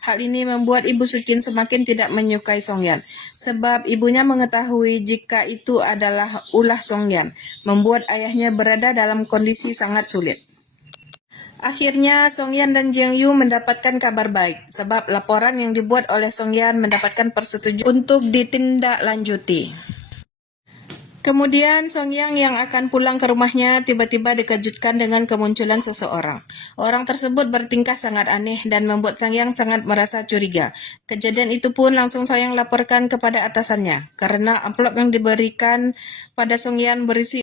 Hal ini membuat Ibu Sukin semakin tidak menyukai Songyan, sebab ibunya mengetahui jika itu adalah ulah Songyan, membuat ayahnya berada dalam kondisi sangat sulit. Akhirnya, Songyan dan Jiang Yu mendapatkan kabar baik, sebab laporan yang dibuat oleh Songyan mendapatkan persetujuan untuk ditindaklanjuti. Kemudian Songyang yang akan pulang ke rumahnya tiba-tiba dikejutkan dengan kemunculan seseorang. Orang tersebut bertingkah sangat aneh dan membuat Songyang sangat merasa curiga. Kejadian itu pun langsung Songyang laporkan kepada atasannya, karena amplop yang diberikan pada Songyang berisi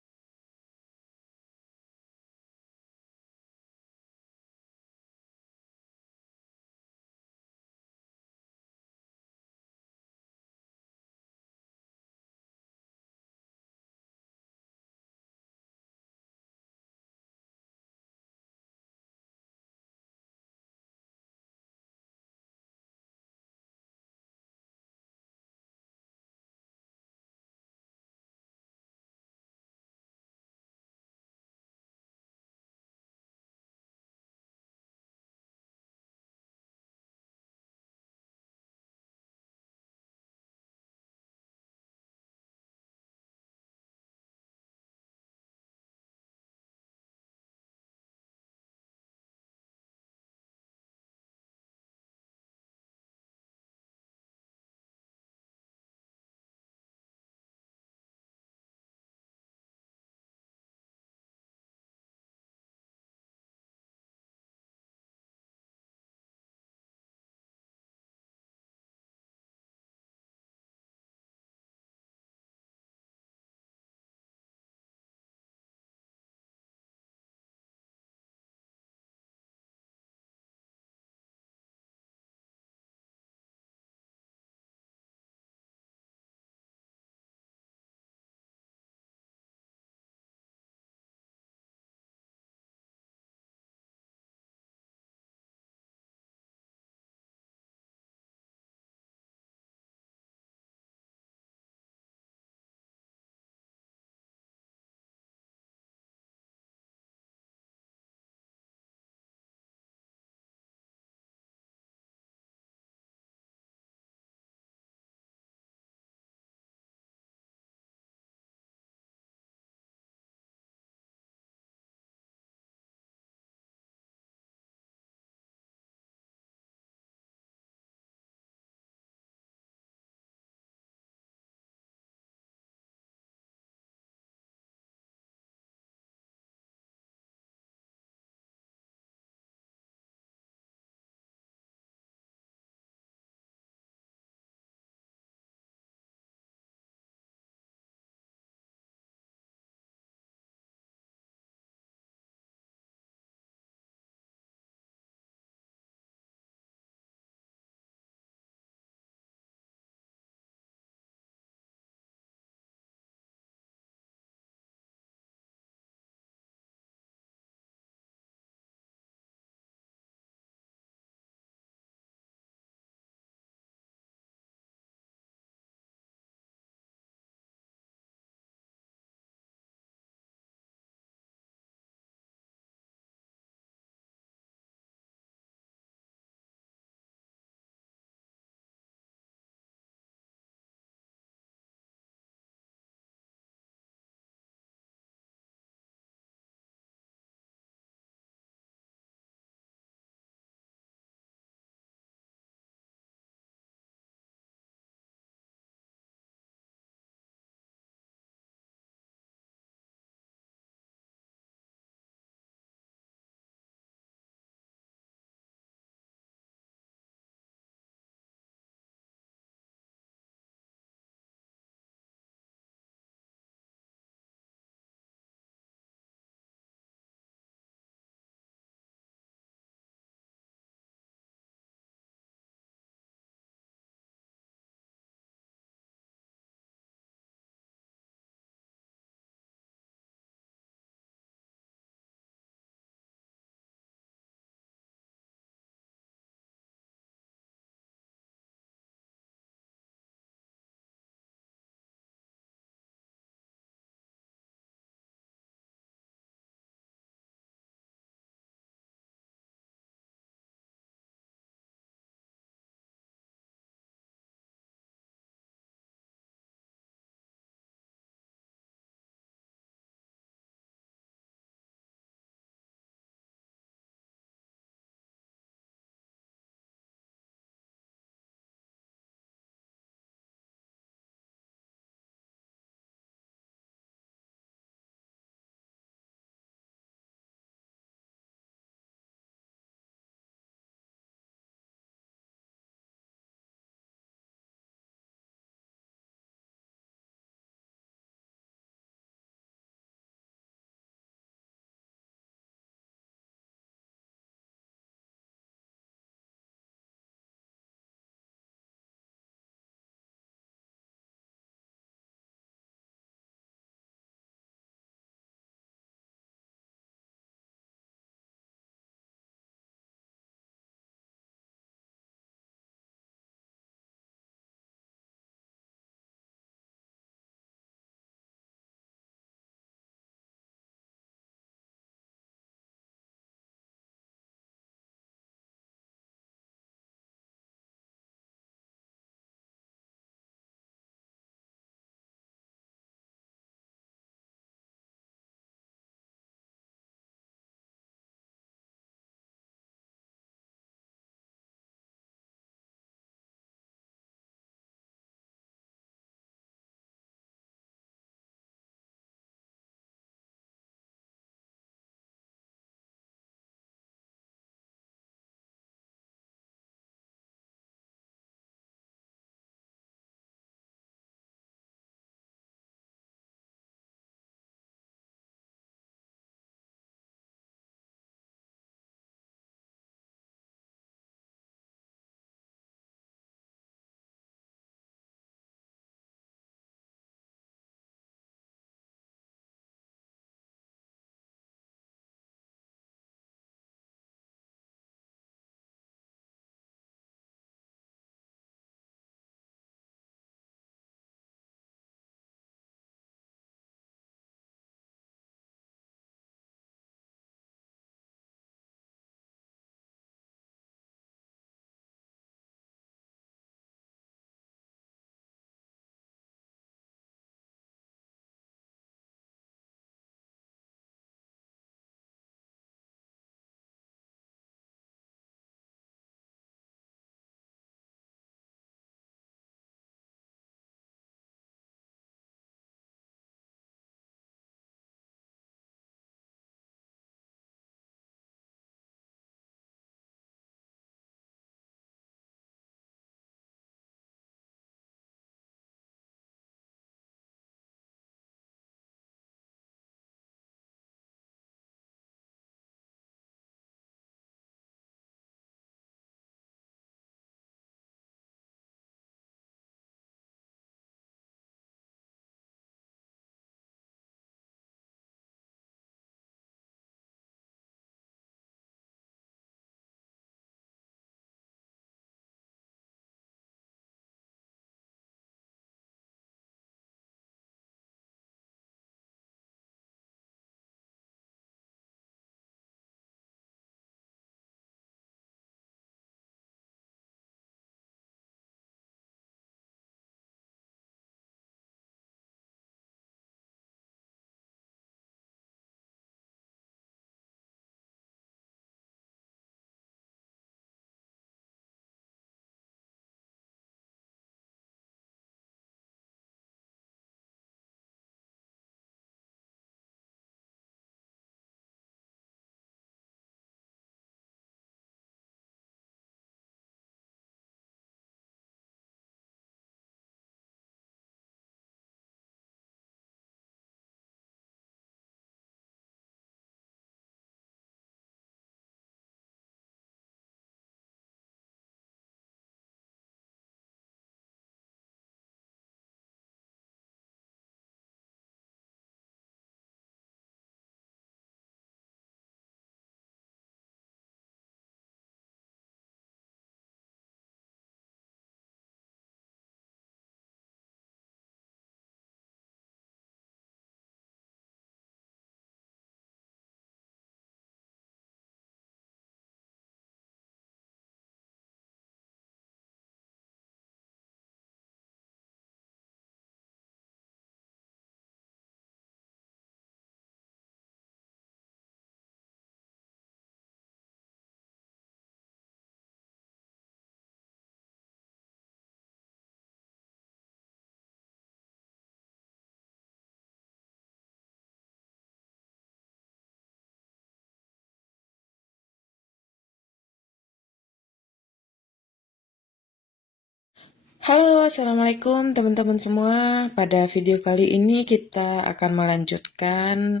Halo, Assalamualaikum teman-teman semua. Pada video kali ini kita akan melanjutkan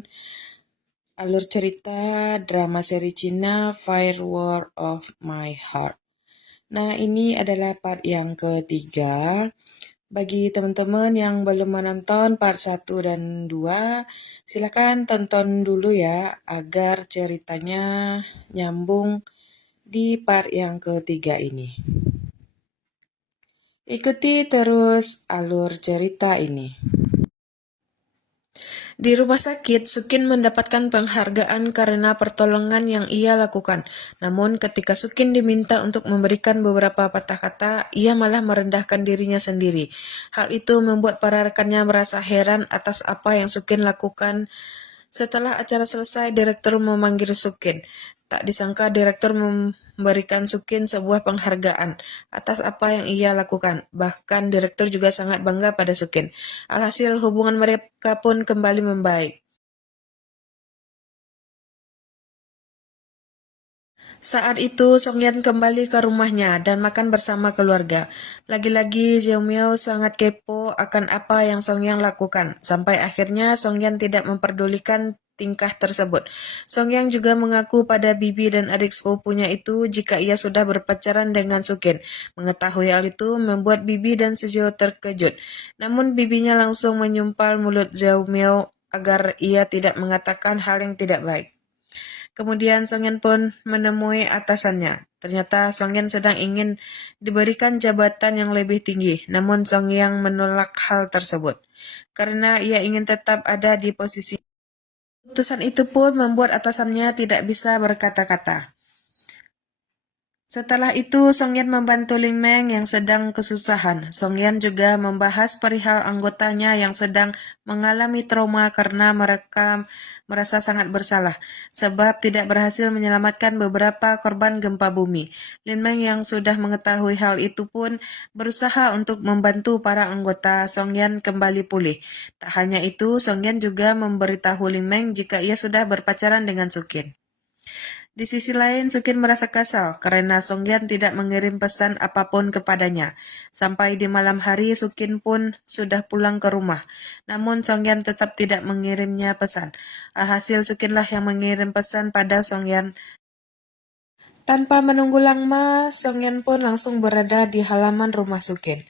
alur cerita drama seri Cina Fire War of My Heart. Nah, ini adalah part yang ketiga. Bagi teman-teman yang belum menonton part 1 dan 2, silakan tonton dulu ya agar ceritanya nyambung di part yang ketiga ini. Ikuti terus alur cerita ini. Di rumah sakit, Sukin mendapatkan penghargaan karena pertolongan yang ia lakukan. Namun ketika Sukin diminta untuk memberikan beberapa patah kata, ia malah merendahkan dirinya sendiri. Hal itu membuat para rekannya merasa heran atas apa yang Sukin lakukan. Setelah acara selesai, direktur memanggil Sukin. Tak disangka direktur memberikan Sukin sebuah penghargaan atas apa yang ia lakukan. Bahkan direktur juga sangat bangga pada Sukin. Alhasil hubungan mereka pun kembali membaik. Saat itu, Songyan kembali ke rumahnya dan makan bersama keluarga. Lagi-lagi, Xiaomiao sangat kepo akan apa yang Songyan lakukan, sampai akhirnya Songyan tidak memperdulikan tingkah tersebut. Songyan juga mengaku pada bibi dan adik sepupunya itu jika ia sudah berpacaran dengan Sukin. Mengetahui hal itu membuat bibi dan Sejio terkejut. Namun bibinya langsung menyumpal mulut Xiaomiao agar ia tidak mengatakan hal yang tidak baik. Kemudian Songyan pun menemui atasannya. Ternyata Songyan sedang ingin diberikan jabatan yang lebih tinggi, namun Songyang menolak hal tersebut. Karena ia ingin tetap ada di posisi. Keputusan itu pun membuat atasannya tidak bisa berkata-kata. Setelah itu, Songyan membantu Ling Meng yang sedang kesusahan. Songyan juga membahas perihal anggotanya yang sedang mengalami trauma karena mereka merasa sangat bersalah, sebab tidak berhasil menyelamatkan beberapa korban gempa bumi. Ling Meng yang sudah mengetahui hal itu pun berusaha untuk membantu para anggota Songyan kembali pulih. Tak hanya itu, Songyan juga memberitahu Ling Meng jika ia sudah berpacaran dengan Sukin. Di sisi lain, Sukin merasa kesal karena Songyan tidak mengirim pesan apapun kepadanya. Sampai di malam hari, Sukin pun sudah pulang ke rumah. Namun Songyan tetap tidak mengirimnya pesan. Alhasil Sukinlah yang mengirim pesan pada Songyan. Tanpa menunggu lama, Songyan pun langsung berada di halaman rumah Sukin.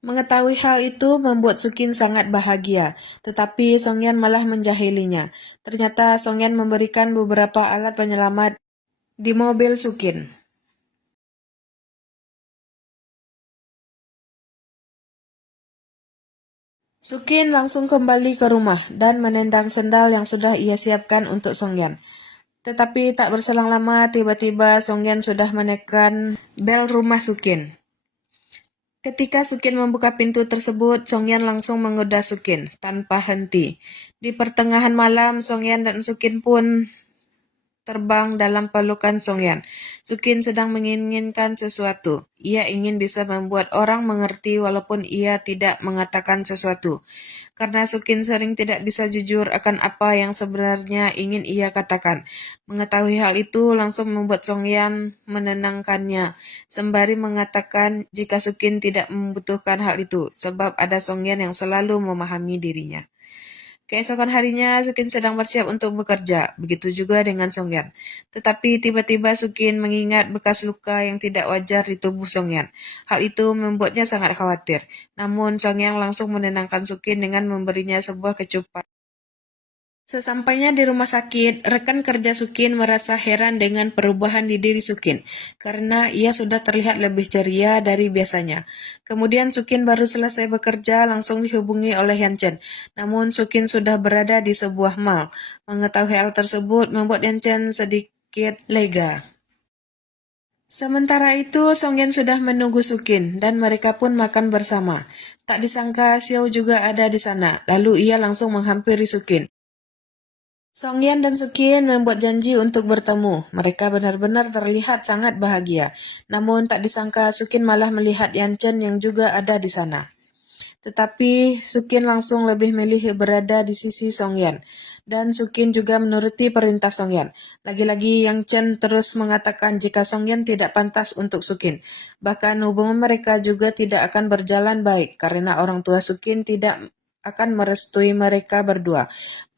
Mengetahui hal itu membuat Sukin sangat bahagia, tetapi Songyan malah menjahilinya. Ternyata Songyan memberikan beberapa alat penyelamat di mobil Sukin. Sukin langsung kembali ke rumah dan menendang sendal yang sudah ia siapkan untuk Songyan. Tetapi tak berselang lama, tiba-tiba Songyan sudah menekan bel rumah Sukin. Ketika Sukin membuka pintu tersebut, Songyan langsung menggoda Sukin tanpa henti. Di pertengahan malam, Songyan dan Sukin pun terbang dalam pelukan Songyan. Sukin sedang menginginkan sesuatu. Ia ingin bisa membuat orang mengerti walaupun ia tidak mengatakan sesuatu. Karena Sukin sering tidak bisa jujur akan apa yang sebenarnya ingin ia katakan. Mengetahui hal itu langsung membuat Songyan menenangkannya, sembari mengatakan jika Sukin tidak membutuhkan hal itu, sebab ada Songyan yang selalu memahami dirinya. Keesokan harinya, Sukin sedang bersiap untuk bekerja, begitu juga dengan Songyan. Tetapi tiba-tiba Sukin mengingat bekas luka yang tidak wajar di tubuh Songyan. Hal itu membuatnya sangat khawatir. Namun Songyan langsung menenangkan Sukin dengan memberinya sebuah kecupan. Sesampainya di rumah sakit, rekan kerja Sukin merasa heran dengan perubahan di diri Sukin, karena ia sudah terlihat lebih ceria dari biasanya. Kemudian Sukin baru selesai bekerja langsung dihubungi oleh Yan Chen, namun Sukin sudah berada di sebuah mall. Mengetahui hal tersebut membuat Yan Chen sedikit lega. Sementara itu, Songyan sudah menunggu Sukin, dan mereka pun makan bersama. Tak disangka Xiao juga ada di sana, lalu ia langsung menghampiri Sukin. Songyan dan Sukin membuat janji untuk bertemu. Mereka benar-benar terlihat sangat bahagia. Namun tak disangka Sukin malah melihat Yan Chen yang juga ada di sana. Tetapi Sukin langsung lebih milih berada di sisi Songyan. dan Sukin juga menuruti perintah Songyan. Lagi-lagi Yang Chen terus mengatakan jika Songyan tidak pantas untuk Sukin. Bahkan hubungan mereka juga tidak akan berjalan baik karena orang tua Sukin tidak akan merestui mereka berdua.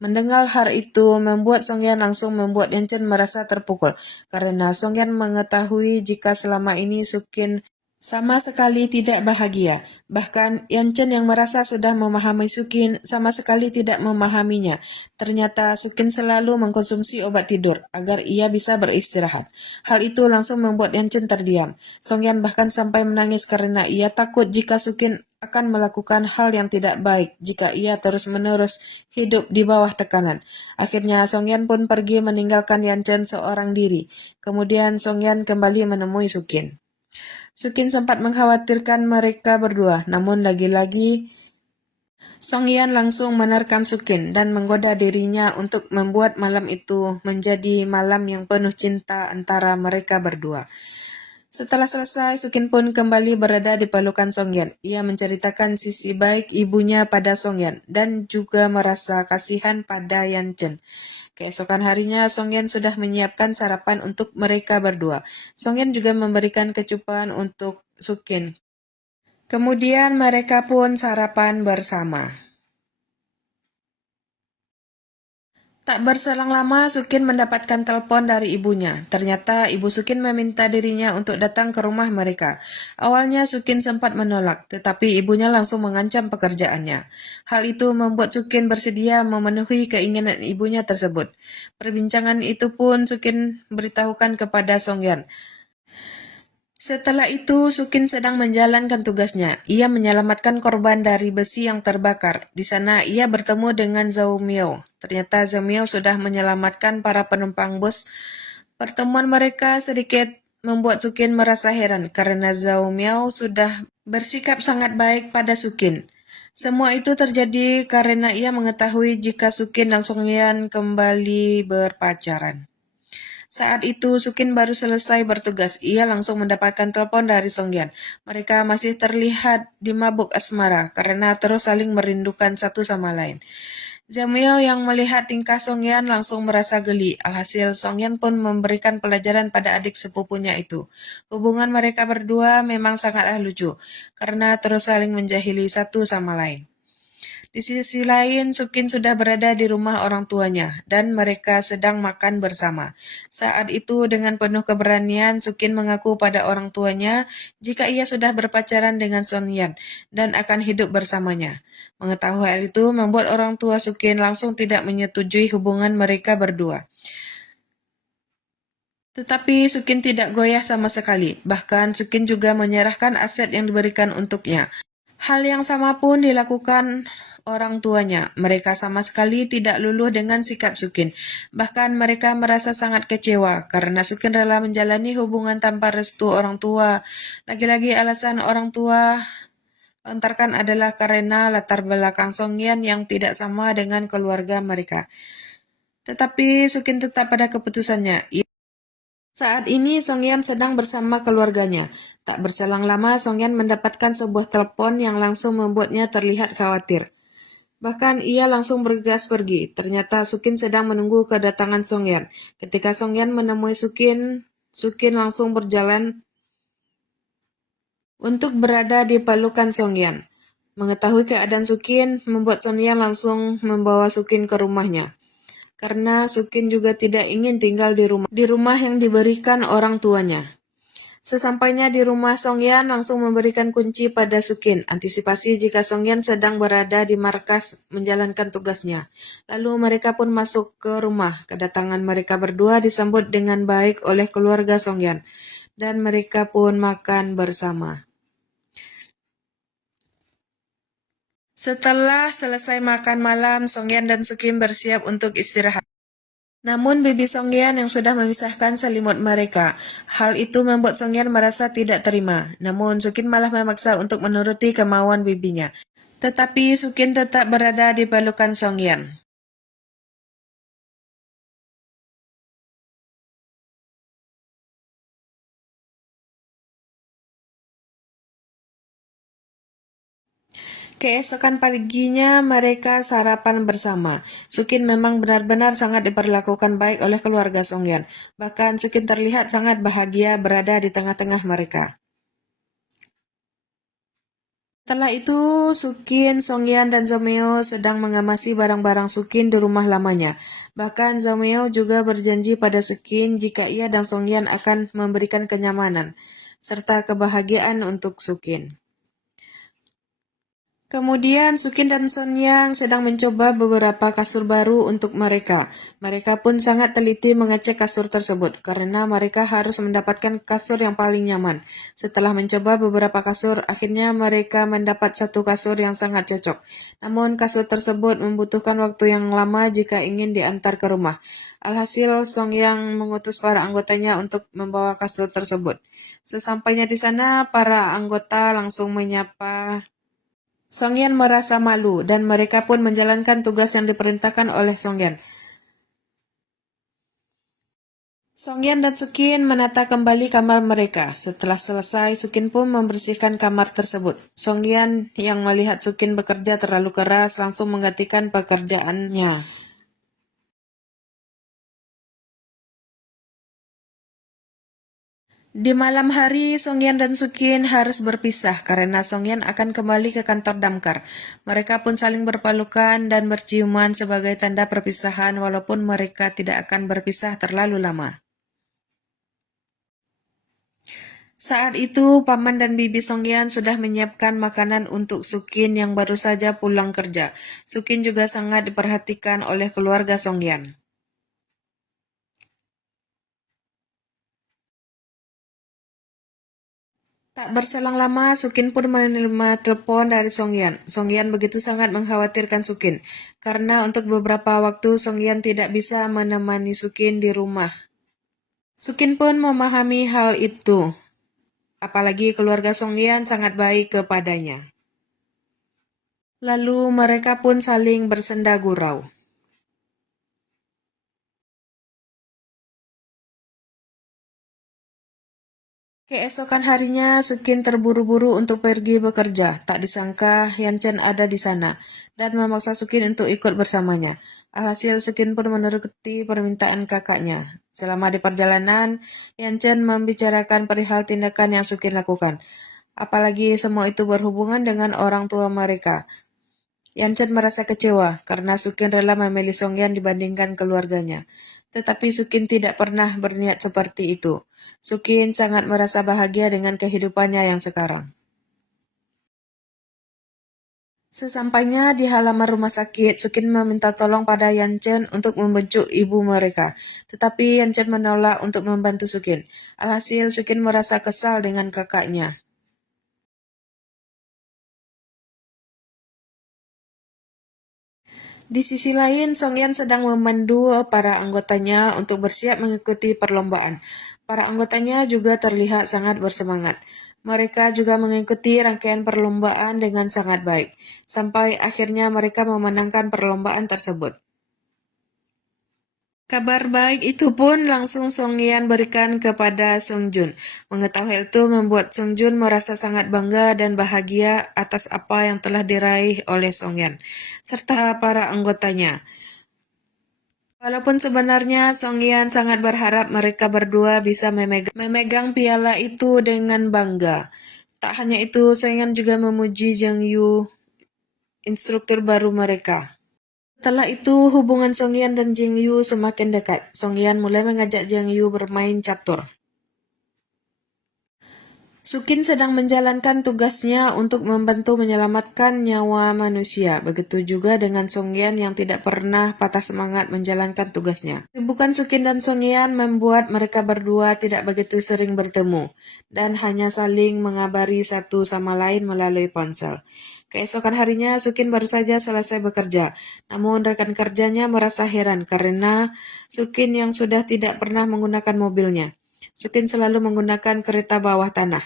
Mendengar hal itu membuat Songyan langsung membuat Yang Chen merasa terpukul karena Songyan mengetahui jika selama ini Sukin sama sekali tidak bahagia. Bahkan Yan Chen yang merasa sudah memahami Sukin sama sekali tidak memahaminya. Ternyata Sukin selalu mengkonsumsi obat tidur agar ia bisa beristirahat. Hal itu langsung membuat Yan Chen terdiam. Song Yan bahkan sampai menangis karena ia takut jika Sukin akan melakukan hal yang tidak baik jika ia terus-menerus hidup di bawah tekanan. Akhirnya Song Yan pun pergi meninggalkan Yan Chen seorang diri. Kemudian Song Yan kembali menemui Sukin. Sukin sempat mengkhawatirkan mereka berdua, namun lagi-lagi Song Yan langsung menerkam Sukin dan menggoda dirinya untuk membuat malam itu menjadi malam yang penuh cinta antara mereka berdua. Setelah selesai, Sukin pun kembali berada di pelukan Song Yan. Ia menceritakan sisi baik ibunya pada Song Yan dan juga merasa kasihan pada Yan Chen. Keesokan harinya, Song Yan sudah menyiapkan sarapan untuk mereka berdua. Song Yan juga memberikan kecupan untuk Sukin. Kemudian mereka pun sarapan bersama. Tak berselang lama, Sukin mendapatkan telepon dari ibunya. Ternyata ibu Sukin meminta dirinya untuk datang ke rumah mereka. Awalnya Sukin sempat menolak, tetapi ibunya langsung mengancam pekerjaannya. Hal itu membuat Sukin bersedia memenuhi keinginan ibunya tersebut. Perbincangan itu pun Sukin beritahukan kepada Song Yan. Setelah itu, Sukin sedang menjalankan tugasnya. Ia menyelamatkan korban dari besi yang terbakar. Di sana, ia bertemu dengan Zhao Miao. Ternyata Zhao Miao sudah menyelamatkan para penumpang bus. Pertemuan mereka sedikit membuat Sukin merasa heran karena Zhao Miao sudah bersikap sangat baik pada Sukin. Semua itu terjadi karena ia mengetahui jika Sukin dan Song Yan kembali berpacaran. Saat itu, Sukin baru selesai bertugas. Ia langsung mendapatkan telepon dari Song Yan. Mereka masih terlihat di mabuk asmara karena terus saling merindukan satu sama lain. Zamio yang melihat tingkah Song Yan langsung merasa geli. Alhasil, Song Yan pun memberikan pelajaran pada adik sepupunya itu. Hubungan mereka berdua memang sangatlah lucu karena terus saling menjahili satu sama lain. Di sisi lain, Sukin sudah berada di rumah orang tuanya, dan mereka sedang makan bersama. Saat itu, dengan penuh keberanian, Sukin mengaku pada orang tuanya jika ia sudah berpacaran dengan Son Yan dan akan hidup bersamanya. Mengetahui hal itu membuat orang tua Sukin langsung tidak menyetujui hubungan mereka berdua. Tetapi Sukin tidak goyah sama sekali. Bahkan Sukin juga menyerahkan aset yang diberikan untuknya. Hal yang sama pun dilakukan orang tuanya. Mereka sama sekali tidak luluh dengan sikap Sukin. Bahkan mereka merasa sangat kecewa karena Sukin rela menjalani hubungan tanpa restu orang tua. Lagi-lagi alasan orang tua lontarkan adalah karena latar belakang Song Yan yang tidak sama dengan keluarga mereka. Tetapi Sukin tetap pada keputusannya. Saat ini Song Yan sedang bersama keluarganya. Tak berselang lama Song Yan mendapatkan sebuah telepon yang langsung membuatnya terlihat khawatir. Bahkan ia langsung bergegas pergi. Ternyata Sukin sedang menunggu kedatangan Song Yan. Ketika Song Yan menemui Sukin, Sukin langsung berjalan untuk berada di pelukan Song Yan. Mengetahui keadaan Sukin, membuat Song Yan langsung membawa Sukin ke rumahnya. Karena Sukin juga tidak ingin tinggal di rumah yang diberikan orang tuanya. Sesampainya di rumah, Song Yan langsung memberikan kunci pada Sukin, antisipasi jika Song Yan sedang berada di markas menjalankan tugasnya. Lalu mereka pun masuk ke rumah. Kedatangan mereka berdua disambut dengan baik oleh keluarga Song Yan, dan mereka pun makan bersama. Setelah selesai makan malam, Song Yan dan Sukin bersiap untuk istirahat. Namun bibi Song Yan yang sudah memisahkan selimut mereka. Hal itu membuat Song Yan merasa tidak terima. Namun Sukin malah memaksa untuk menuruti kemauan bibinya. Tetapi Sukin tetap berada di pelukan Song Yan. Keesokan paginya mereka sarapan bersama. Sukin memang benar-benar sangat diperlakukan baik oleh keluarga Songyan. Bahkan Sukin terlihat sangat bahagia berada di tengah-tengah mereka. Setelah itu, Sukin, Songyan, dan Zomeo sedang mengamasi barang-barang Sukin di rumah lamanya. Bahkan Zomeo juga berjanji pada Sukin jika ia dan Songyan akan memberikan kenyamanan serta kebahagiaan untuk Sukin. Kemudian Sukin dan Sonyang sedang mencoba beberapa kasur baru untuk mereka. Mereka pun sangat teliti mengecek kasur tersebut karena mereka harus mendapatkan kasur yang paling nyaman. Setelah mencoba beberapa kasur, akhirnya mereka mendapat satu kasur yang sangat cocok. Namun kasur tersebut membutuhkan waktu yang lama jika ingin diantar ke rumah. Alhasil Songyang mengutus para anggotanya untuk membawa kasur tersebut. Sesampainya di sana, para anggota langsung menyapa Songyan merasa malu dan mereka pun menjalankan tugas yang diperintahkan oleh Songyan. Songyan dan Sukin menata kembali kamar mereka. Setelah selesai, Sukin pun membersihkan kamar tersebut. Songyan yang melihat Sukin bekerja terlalu keras langsung menggantikan pekerjaannya. Di malam hari, Songyan dan Sukin harus berpisah karena Songyan akan kembali ke kantor damkar. Mereka pun saling berpelukan dan berciuman sebagai tanda perpisahan walaupun mereka tidak akan berpisah terlalu lama. Saat itu, Paman dan Bibi Songyan sudah menyiapkan makanan untuk Sukin yang baru saja pulang kerja. Sukin juga sangat diperhatikan oleh keluarga Songyan. Tak berselang lama, Sukin pun menerima telepon dari Songyan. Songyan begitu sangat mengkhawatirkan Sukin, karena untuk beberapa waktu Songyan tidak bisa menemani Sukin di rumah. Sukin pun memahami hal itu, apalagi keluarga Songyan sangat baik kepadanya. Lalu mereka pun saling bersenda gurau. Keesokan harinya, Sukin terburu-buru untuk pergi bekerja. Tak disangka Yanchen ada di sana dan memaksa Sukin untuk ikut bersamanya. Alhasil Sukin pun menuruti permintaan kakaknya. Selama di perjalanan, Yanchen membicarakan perihal tindakan yang Sukin lakukan. Apalagi semua itu berhubungan dengan orang tua mereka. Yanchen merasa kecewa karena Sukin rela memilih Songyan dibandingkan keluarganya. Tetapi Sukin tidak pernah berniat seperti itu. Sukin sangat merasa bahagia dengan kehidupannya yang sekarang. Sesampainya di halaman rumah sakit, Sukin meminta tolong pada Yanchen untuk membentuk ibu mereka. Tetapi Yanchen menolak untuk membantu Sukin. Alhasil Sukin merasa kesal dengan kakaknya. Di sisi lain, Songyan sedang memandu para anggotanya untuk bersiap mengikuti perlombaan. Para anggotanya juga terlihat sangat bersemangat. Mereka juga mengikuti rangkaian perlombaan dengan sangat baik, sampai akhirnya mereka memenangkan perlombaan tersebut. Kabar baik itu pun langsung Songyan berikan kepada Songjun. Mengetahui itu membuat Songjun merasa sangat bangga dan bahagia atas apa yang telah diraih oleh Songyan, serta para anggotanya. Walaupun sebenarnya Songyan sangat berharap mereka berdua bisa memegang piala itu dengan bangga. Tak hanya itu, Songyan juga memuji Jang Yu, instruktur baru mereka. Setelah itu, hubungan Songyan dan Jang Yu semakin dekat. Songyan mulai mengajak Jang Yu bermain catur. Sukin sedang menjalankan tugasnya untuk membantu menyelamatkan nyawa manusia. Begitu juga dengan Songyan yang tidak pernah patah semangat menjalankan tugasnya. Kesibukan Sukin dan Songyan membuat mereka berdua tidak begitu sering bertemu dan hanya saling mengabari satu sama lain melalui ponsel. Keesokan harinya, Sukin baru saja selesai bekerja. Namun rekan kerjanya merasa heran karena Sukin yang sudah tidak pernah menggunakan mobilnya. Sukin selalu menggunakan kereta bawah tanah.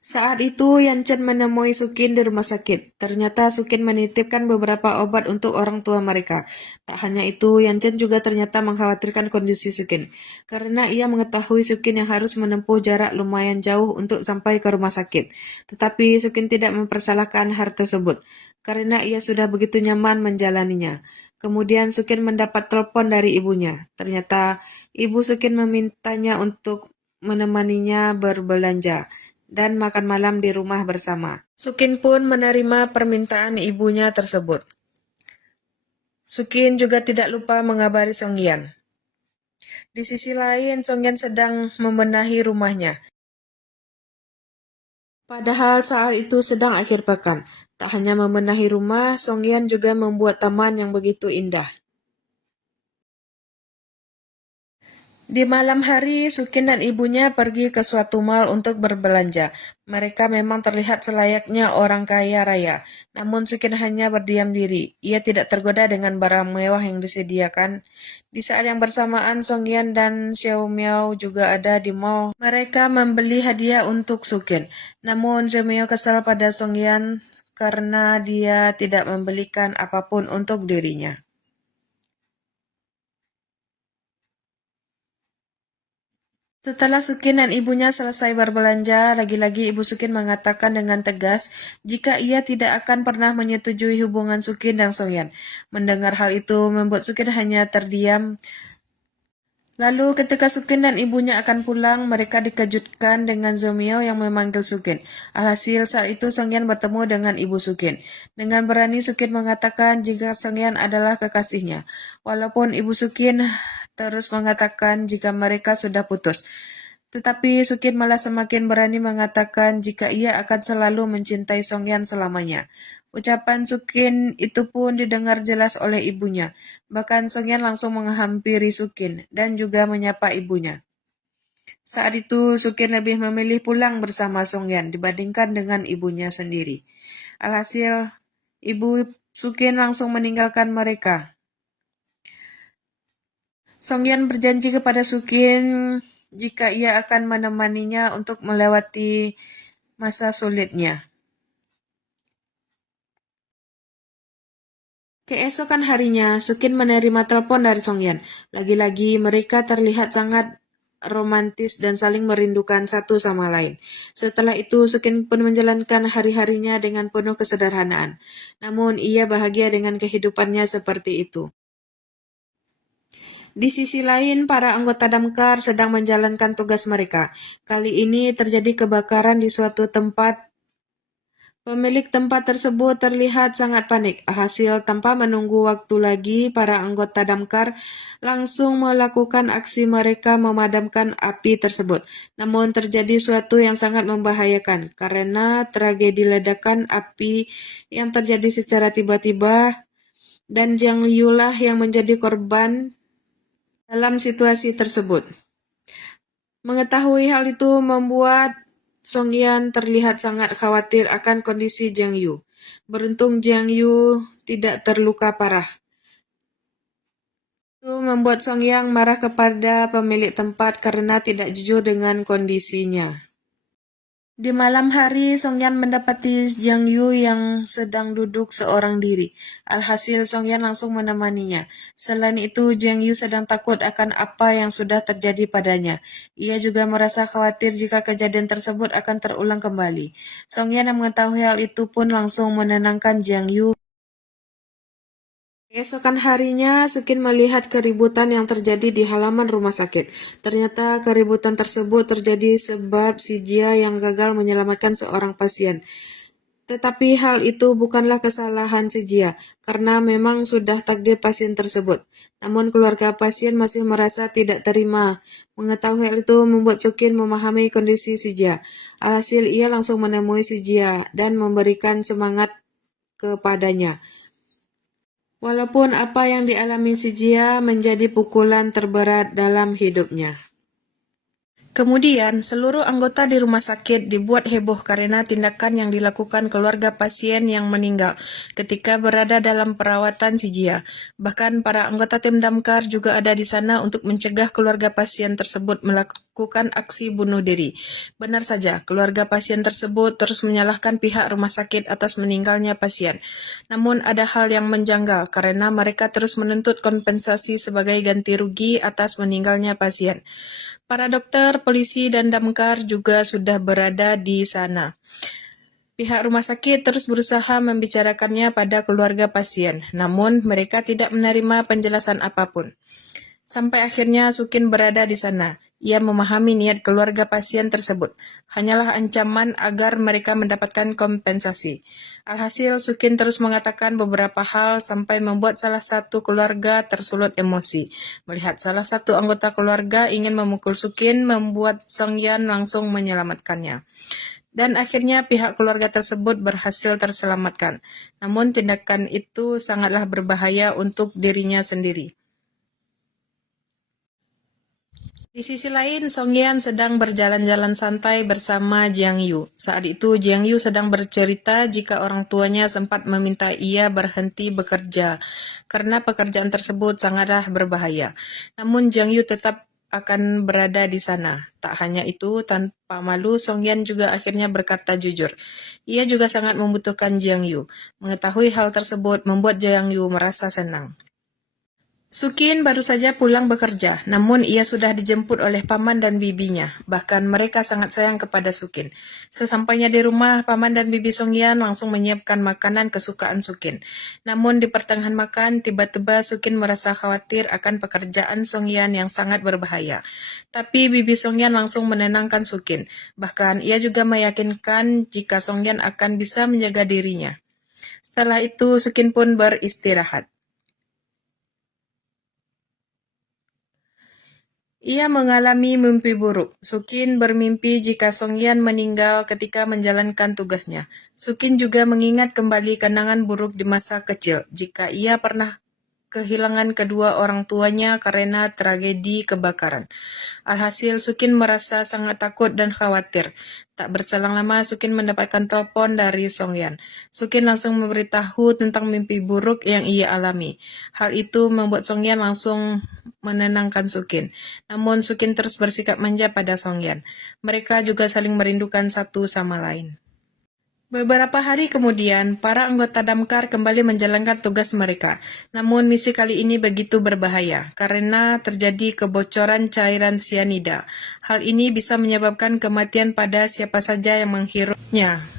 Saat itu Yanchen menemui Sukin di rumah sakit. Ternyata Sukin menitipkan beberapa obat untuk orang tua mereka. Tak hanya itu, Yanchen juga ternyata mengkhawatirkan kondisi Sukin. Karena ia mengetahui Sukin yang harus menempuh jarak lumayan jauh untuk sampai ke rumah sakit. Tetapi Sukin tidak mempersalahkan hal tersebut. Karena ia sudah begitu nyaman menjalaninya. Kemudian Sukin mendapat telepon dari ibunya. Ternyata ibu Sukin memintanya untuk menemaninya berbelanja dan makan malam di rumah bersama. Sukin pun menerima permintaan ibunya tersebut. Sukin juga tidak lupa mengabari Songyan. Di sisi lain, Songyan sedang membenahi rumahnya. Padahal saat itu sedang akhir pekan. Tak hanya membenahi rumah, Songyan juga membuat taman yang begitu indah. Di malam hari, Sukin dan ibunya pergi ke suatu mal untuk berbelanja. Mereka memang terlihat selayaknya orang kaya raya. Namun Sukin hanya berdiam diri. Ia tidak tergoda dengan barang mewah yang disediakan. Di saat yang bersamaan, Songyan dan Xiao Miao juga ada di mal. Mereka membeli hadiah untuk Sukin. Namun Xiao Miao kesal pada Songyan karena dia tidak membelikan apapun untuk dirinya. Setelah Sukin dan ibunya selesai berbelanja, lagi-lagi ibu Sukin mengatakan dengan tegas jika ia tidak akan pernah menyetujui hubungan Sukin dan Songyan. Mendengar hal itu membuat Sukin hanya terdiam. Lalu ketika Sukin dan ibunya akan pulang, mereka dikejutkan dengan Zomiao yang memanggil Sukin. Alhasil saat itu Songyan bertemu dengan ibu Sukin. Dengan berani Sukin mengatakan jika Songyan adalah kekasihnya. Walaupun ibu Sukin terus mengatakan jika mereka sudah putus. Tetapi Sukin malah semakin berani mengatakan jika ia akan selalu mencintai Songyan selamanya. Ucapan Sukin itu pun didengar jelas oleh ibunya. Bahkan Songyan langsung menghampiri Sukin dan juga menyapa ibunya. Saat itu Sukin lebih memilih pulang bersama Songyan dibandingkan dengan ibunya sendiri. Alhasil, ibu Sukin langsung meninggalkan mereka. Songyan berjanji kepada Sukin jika ia akan menemaninya untuk melewati masa sulitnya. Keesokan harinya, Sukin menerima telepon dari Songyan. Lagi-lagi mereka terlihat sangat romantis dan saling merindukan satu sama lain. Setelah itu, Sukin pun menjalankan hari-harinya dengan penuh kesederhanaan. Namun, ia bahagia dengan kehidupannya seperti itu. Di sisi lain, para anggota damkar sedang menjalankan tugas mereka. Kali ini terjadi kebakaran di suatu tempat. Pemilik tempat tersebut terlihat sangat panik. Hasil tanpa menunggu waktu lagi, para anggota damkar langsung melakukan aksi mereka memadamkan api tersebut. Namun terjadi suatu yang sangat membahayakan karena tragedi ledakan api yang terjadi secara tiba-tiba dan Jiang Liu lah yang menjadi korban dalam situasi tersebut. Mengetahui hal itu membuat Songyan terlihat sangat khawatir akan kondisi Jiang Yu. Beruntung Jiang Yu tidak terluka parah. Itu membuat Songyan marah kepada pemilik tempat karena tidak jujur dengan kondisinya. Di malam hari, Songyan mendapati Jiang Yu yang sedang duduk seorang diri. Alhasil, Songyan langsung menemaninya. Selain itu, Jiang Yu sedang takut akan apa yang sudah terjadi padanya. Ia juga merasa khawatir jika kejadian tersebut akan terulang kembali. Songyan yang mengetahui hal itu pun langsung menenangkan Jiang Yu. Keesokan harinya, Sukin melihat keributan yang terjadi di halaman rumah sakit. Ternyata keributan tersebut terjadi sebab si Jia yang gagal menyelamatkan seorang pasien. Tetapi hal itu bukanlah kesalahan si Jia, karena memang sudah takdir pasien tersebut. Namun keluarga pasien masih merasa tidak terima. Mengetahui hal itu membuat Sukin memahami kondisi si Jia. Alhasil ia langsung menemui si Jia dan memberikan semangat kepadanya. Walaupun apa yang dialami si Jia menjadi pukulan terberat dalam hidupnya. Kemudian, seluruh anggota di rumah sakit dibuat heboh karena tindakan yang dilakukan keluarga pasien yang meninggal ketika berada dalam perawatan si Jia. Bahkan para anggota tim damkar juga ada di sana untuk mencegah keluarga pasien tersebut melakukan aksi bunuh diri. Benar saja, keluarga pasien tersebut terus menyalahkan pihak rumah sakit atas meninggalnya pasien. Namun ada hal yang menjanggal karena mereka terus menuntut kompensasi sebagai ganti rugi atas meninggalnya pasien. Para dokter, polisi, dan damkar juga sudah berada di sana. Pihak rumah sakit terus berusaha membicarakannya pada keluarga pasien, namun mereka tidak menerima penjelasan apapun. Sampai akhirnya Sukin berada di sana. Ia memahami niat keluarga pasien tersebut. Hanyalah ancaman agar mereka mendapatkan kompensasi. Alhasil, Sukin terus mengatakan beberapa hal sampai membuat salah satu keluarga tersulut emosi. Melihat salah satu anggota keluarga ingin memukul Sukin, membuat Song Yan langsung menyelamatkannya. Dan akhirnya pihak keluarga tersebut berhasil terselamatkan. Namun tindakan itu sangatlah berbahaya untuk dirinya sendiri. Di sisi lain, Song Yan sedang berjalan-jalan santai bersama Jiang Yu. Saat itu, Jiang Yu sedang bercerita jika orang tuanya sempat meminta ia berhenti bekerja karena pekerjaan tersebut sangatlah berbahaya. Namun Jiang Yu tetap akan berada di sana. Tak hanya itu, tanpa malu, Song Yan juga akhirnya berkata jujur. Ia juga sangat membutuhkan Jiang Yu. Mengetahui hal tersebut membuat Jiang Yu merasa senang. Sukin baru saja pulang bekerja, namun ia sudah dijemput oleh paman dan bibinya. Bahkan mereka sangat sayang kepada Sukin. Sesampainya di rumah, paman dan bibi Songyan langsung menyiapkan makanan kesukaan Sukin. Namun di pertengahan makan, tiba-tiba Sukin merasa khawatir akan pekerjaan Songyan yang sangat berbahaya. Tapi bibi Songyan langsung menenangkan Sukin. Bahkan ia juga meyakinkan jika Songyan akan bisa menjaga dirinya. Setelah itu, Sukin pun beristirahat. Ia mengalami mimpi buruk. Sukin bermimpi jika Songyan meninggal ketika menjalankan tugasnya. Sukin juga mengingat kembali kenangan buruk di masa kecil, jika ia pernah kehilangan kedua orang tuanya karena tragedi kebakaran. Alhasil, Sukin merasa sangat takut dan khawatir. Tak berselang lama, Sukin mendapatkan telepon dari Songyan. Sukin langsung memberitahu tentang mimpi buruk yang ia alami. Hal itu membuat Songyan langsung menenangkan Sukin. Namun, Sukin terus bersikap manja pada Songyan. Mereka juga saling merindukan satu sama lain. Beberapa hari kemudian, para anggota damkar kembali menjalankan tugas mereka. Namun misi kali ini begitu berbahaya, karena terjadi kebocoran cairan sianida. Hal ini bisa menyebabkan kematian pada siapa saja yang menghirupnya.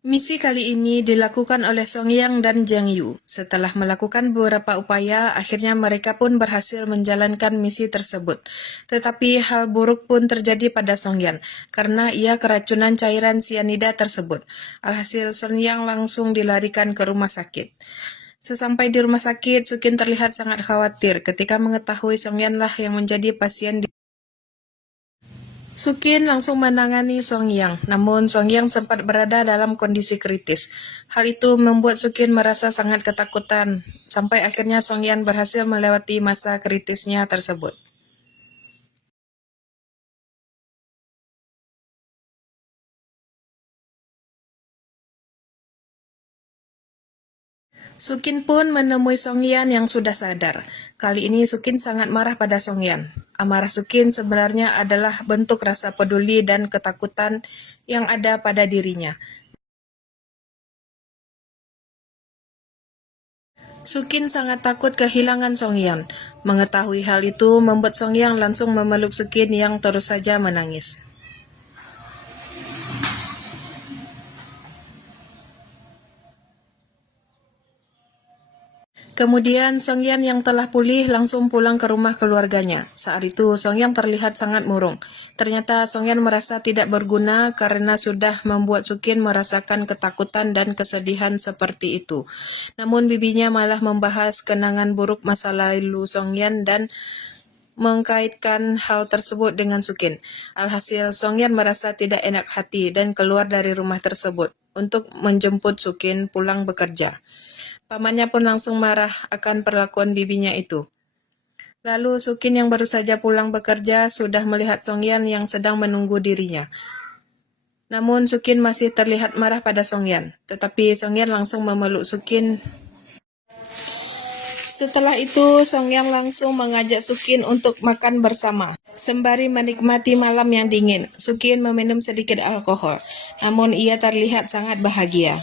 Misi kali ini dilakukan oleh Song Yang dan Jiang Yu. Setelah melakukan beberapa upaya, akhirnya mereka pun berhasil menjalankan misi tersebut. Tetapi hal buruk pun terjadi pada Song Yan, karena ia keracunan cairan sianida tersebut. Alhasil, Song Yang langsung dilarikan ke rumah sakit. Sesampai di rumah sakit, Sukin terlihat sangat khawatir ketika mengetahui Song Yan lah yang menjadi pasien di Sukin langsung menangani Song Yang, namun Song Yang sempat berada dalam kondisi kritis. Hal itu membuat Sukin merasa sangat ketakutan, sampai akhirnya Song Yang berhasil melewati masa kritisnya tersebut. Sukin pun menemui Song Yan yang sudah sadar. Kali ini Sukin sangat marah pada Song Yan. Amarah Sukin sebenarnya adalah bentuk rasa peduli dan ketakutan yang ada pada dirinya. Sukin sangat takut kehilangan Song Yang. Mengetahui hal itu membuat Song Yang langsung memeluk Sukin yang terus saja menangis. Kemudian Song Yan yang telah pulih langsung pulang ke rumah keluarganya. Saat itu Song Yan terlihat sangat murung. Ternyata Song Yan merasa tidak berguna karena sudah membuat Sukin merasakan ketakutan dan kesedihan seperti itu. Namun bibinya malah membahas kenangan buruk masa lalu Song Yan dan mengkaitkan hal tersebut dengan Sukin. Alhasil Song Yan merasa tidak enak hati dan keluar dari rumah tersebut untuk menjemput Sukin pulang bekerja. Pamannya pun langsung marah akan perlakuan bibinya itu. Lalu Sukin yang baru saja pulang bekerja sudah melihat Songyan yang sedang menunggu dirinya. Namun Sukin masih terlihat marah pada Songyan, tetapi Songyan langsung memeluk Sukin. Setelah itu, Songyan langsung mengajak Sukin untuk makan bersama. Sembari menikmati malam yang dingin, Sukin meminum sedikit alkohol, namun ia terlihat sangat bahagia.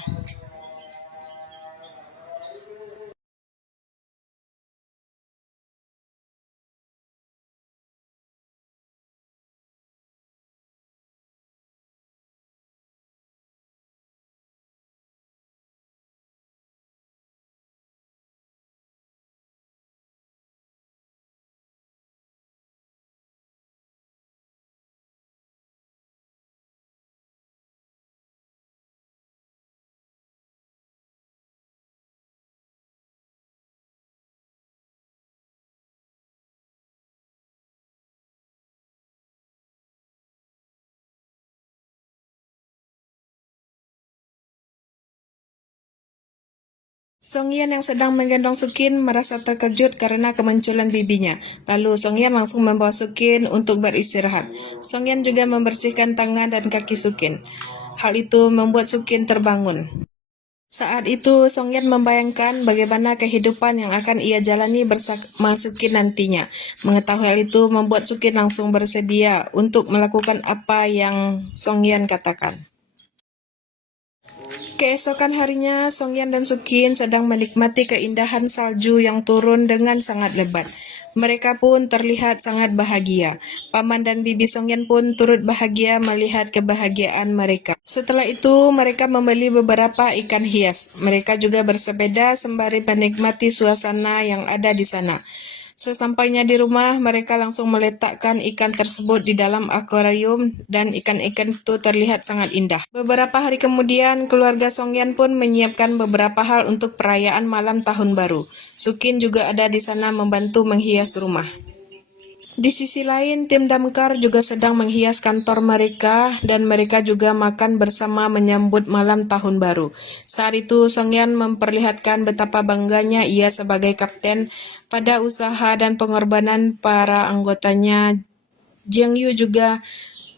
Songyan yang sedang menggendong Sukin merasa terkejut karena kemunculan bibinya. Lalu Songyan langsung membawa Sukin untuk beristirahat. Songyan juga membersihkan tangan dan kaki Sukin. Hal itu membuat Sukin terbangun. Saat itu, Songyan membayangkan bagaimana kehidupan yang akan ia jalani bersama Sukin nantinya. Mengetahui hal itu membuat Sukin langsung bersedia untuk melakukan apa yang Songyan katakan. Keesokan harinya, Songyan dan Sukin sedang menikmati keindahan salju yang turun dengan sangat lebat. Mereka pun terlihat sangat bahagia. Paman dan bibi Songyan pun turut bahagia melihat kebahagiaan mereka. Setelah itu, mereka membeli beberapa ikan hias. Mereka juga bersepeda sembari menikmati suasana yang ada di sana. Sesampainya di rumah, mereka langsung meletakkan ikan tersebut di dalam akuarium dan ikan-ikan itu terlihat sangat indah. Beberapa hari kemudian, keluarga Songyan pun menyiapkan beberapa hal untuk perayaan malam tahun baru. Sukin juga ada di sana membantu menghias rumah. Di sisi lain, tim damkar juga sedang menghias kantor mereka dan mereka juga makan bersama menyambut malam tahun baru. Saat itu, Songyan memperlihatkan betapa bangganya ia sebagai kapten pada usaha dan pengorbanan para anggotanya. Jiang Yu juga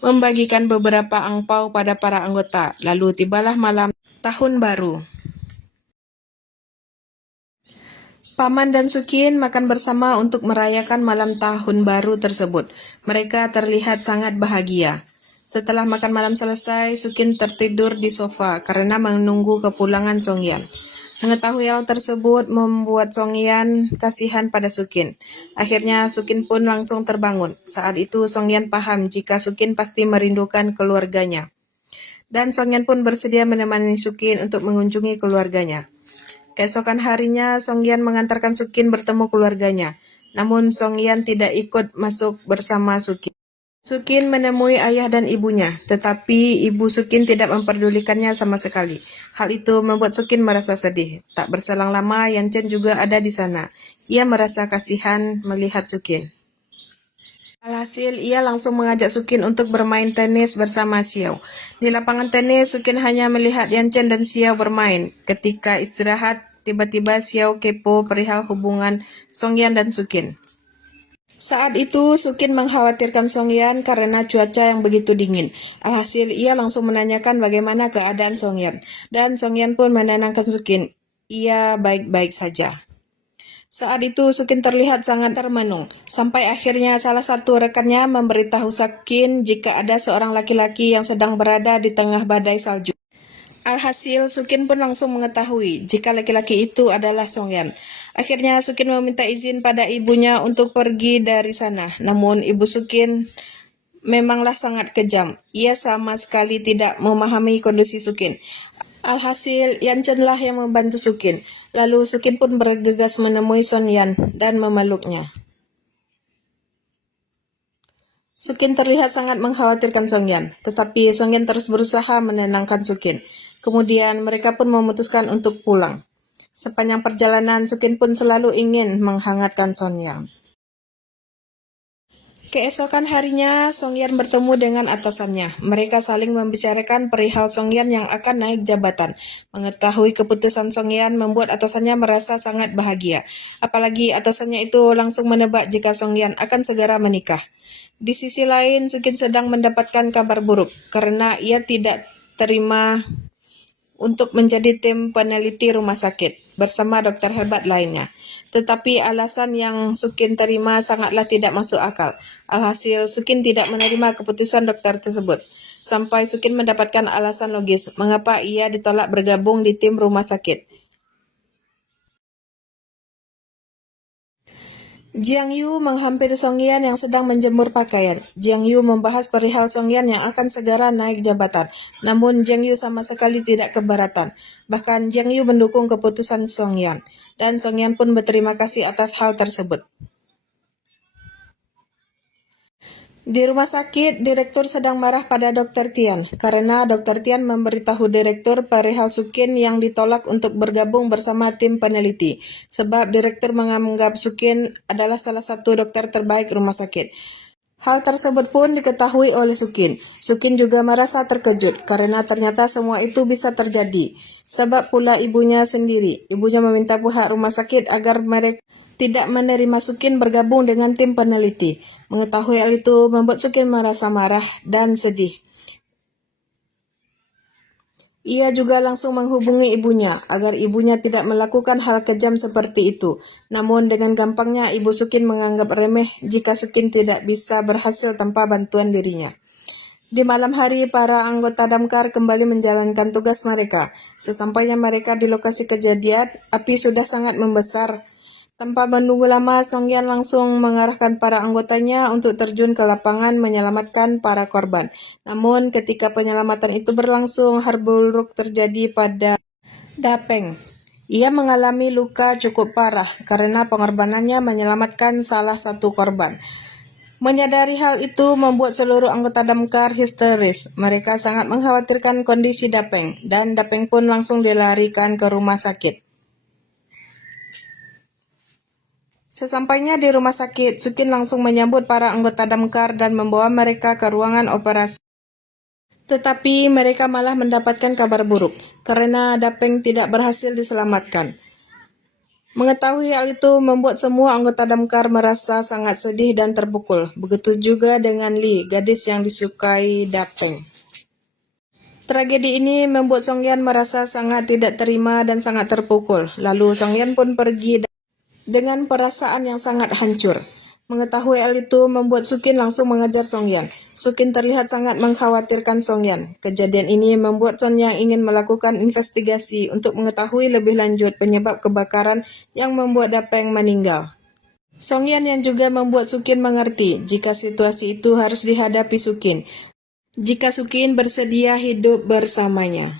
membagikan beberapa angpau pada para anggota. Lalu tibalah malam tahun baru. Paman dan Sukin makan bersama untuk merayakan malam tahun baru tersebut. Mereka terlihat sangat bahagia. Setelah makan malam selesai, Sukin tertidur di sofa karena menunggu kepulangan Songyan. Mengetahui hal tersebut membuat Songyan kasihan pada Sukin. Akhirnya Sukin pun langsung terbangun. Saat itu Songyan paham jika Sukin pasti merindukan keluarganya. Dan Songyan pun bersedia menemani Sukin untuk mengunjungi keluarganya. Keesokan harinya, Songyan mengantarkan Sukin bertemu keluarganya. Namun Songyan tidak ikut masuk bersama Sukin. Sukin menemui ayah dan ibunya, tetapi ibu Sukin tidak memperdulikannya sama sekali. Hal itu membuat Sukin merasa sedih. Tak berselang lama, Yan Chen juga ada di sana. Ia merasa kasihan melihat Sukin. Alhasil, ia langsung mengajak Sukin untuk bermain tenis bersama Xiao. Di lapangan tenis, Sukin hanya melihat Yan Chen dan Xiao bermain. Ketika istirahat, tiba-tiba Xiao kepo perihal hubungan Songyan dan Sukin. Saat itu, Sukin mengkhawatirkan Songyan karena cuaca yang begitu dingin. Alhasil, ia langsung menanyakan bagaimana keadaan Songyan. Dan Songyan pun menenangkan Sukin. Ia baik-baik saja. Saat itu Sukin terlihat sangat termenung, sampai akhirnya salah satu rekannya memberitahu Sukin jika ada seorang laki-laki yang sedang berada di tengah badai salju. Alhasil Sukin pun langsung mengetahui jika laki-laki itu adalah Songyan. Akhirnya Sukin meminta izin pada ibunya untuk pergi dari sana. Namun ibu Sukin memanglah sangat kejam. Ia sama sekali tidak memahami kondisi Sukin. Alhasil, Yan Chen lah yang membantu Sukin. Lalu Sukin pun bergegas menemui Son Yan dan memeluknya. Sukin terlihat sangat mengkhawatirkan Song Yan, tetapi Song Yan terus berusaha menenangkan Sukin. Kemudian mereka pun memutuskan untuk pulang. Sepanjang perjalanan, Sukin pun selalu ingin menghangatkan Son Yan. Keesokan harinya, Songyan bertemu dengan atasannya. Mereka saling membicarakan perihal Songyan yang akan naik jabatan. Mengetahui keputusan Songyan membuat atasannya merasa sangat bahagia. Apalagi atasannya itu langsung menebak jika Songyan akan segera menikah. Di sisi lain, Sukin sedang mendapatkan kabar buruk karena ia tidak terima untuk menjadi tim peneliti rumah sakit bersama dokter hebat lainnya. Tetapi alasan yang Sukin terima sangatlah tidak masuk akal. Alhasil, Sukin tidak menerima keputusan dokter tersebut. Sampai Sukin mendapatkan alasan logis mengapa ia ditolak bergabung di tim rumah sakit. Jiang Yu menghampiri Songyan yang sedang menjemur pakaian. Jiang Yu membahas perihal Songyan yang akan segera naik jabatan. Namun Jiang Yu sama sekali tidak keberatan. Bahkan Jiang Yu mendukung keputusan Songyan. Dan Songyan pun berterima kasih atas hal tersebut. Di rumah sakit, direktur sedang marah pada Dr. Tian karena Dr. Tian memberitahu direktur perihal Sukin yang ditolak untuk bergabung bersama tim peneliti, sebab direktur menganggap Sukin adalah salah satu dokter terbaik rumah sakit. Hal tersebut pun diketahui oleh Sukin. Sukin juga merasa terkejut karena ternyata semua itu bisa terjadi. Sebab pula ibunya sendiri. Ibunya meminta pihak rumah sakit agar mereka tidak menerima Sukin bergabung dengan tim peneliti. Mengetahui hal itu membuat Sukin merasa marah dan sedih. Ia juga langsung menghubungi ibunya agar ibunya tidak melakukan hal kejam seperti itu. Namun dengan gampangnya ibu Sukin menganggap remeh jika Sukin tidak bisa berhasil tanpa bantuan dirinya. Di malam hari, para anggota damkar kembali menjalankan tugas mereka. Sesampainya mereka di lokasi kejadian, api sudah sangat membesar. Tanpa menunggu lama, Songyan langsung mengarahkan para anggotanya untuk terjun ke lapangan menyelamatkan para korban. Namun, ketika penyelamatan itu berlangsung, hal buruk terjadi pada Dapeng. Ia mengalami luka cukup parah karena pengorbanannya menyelamatkan salah satu korban. Menyadari hal itu membuat seluruh anggota damkar histeris. Mereka sangat mengkhawatirkan kondisi Dapeng, dan Dapeng pun langsung dilarikan ke rumah sakit. Sesampainya di rumah sakit, Sukin langsung menyambut para anggota damkar dan membawa mereka ke ruangan operasi. Tetapi mereka malah mendapatkan kabar buruk, karena Dapeng tidak berhasil diselamatkan. Mengetahui hal itu membuat semua anggota damkar merasa sangat sedih dan terpukul. Begitu juga dengan Li, gadis yang disukai Dapeng. Tragedi ini membuat Songyan merasa sangat tidak terima dan sangat terpukul. Lalu Songyan pun pergi dengan perasaan yang sangat hancur. Mengetahui hal itu membuat Sukin langsung mengejar Songyan. Sukin terlihat sangat mengkhawatirkan Songyan. Kejadian ini membuat Songyan ingin melakukan investigasi untuk mengetahui lebih lanjut penyebab kebakaran yang membuat Dapeng meninggal. Songyan yang juga membuat Sukin mengerti jika situasi itu harus dihadapi Sukin, jika Sukin bersedia hidup bersamanya.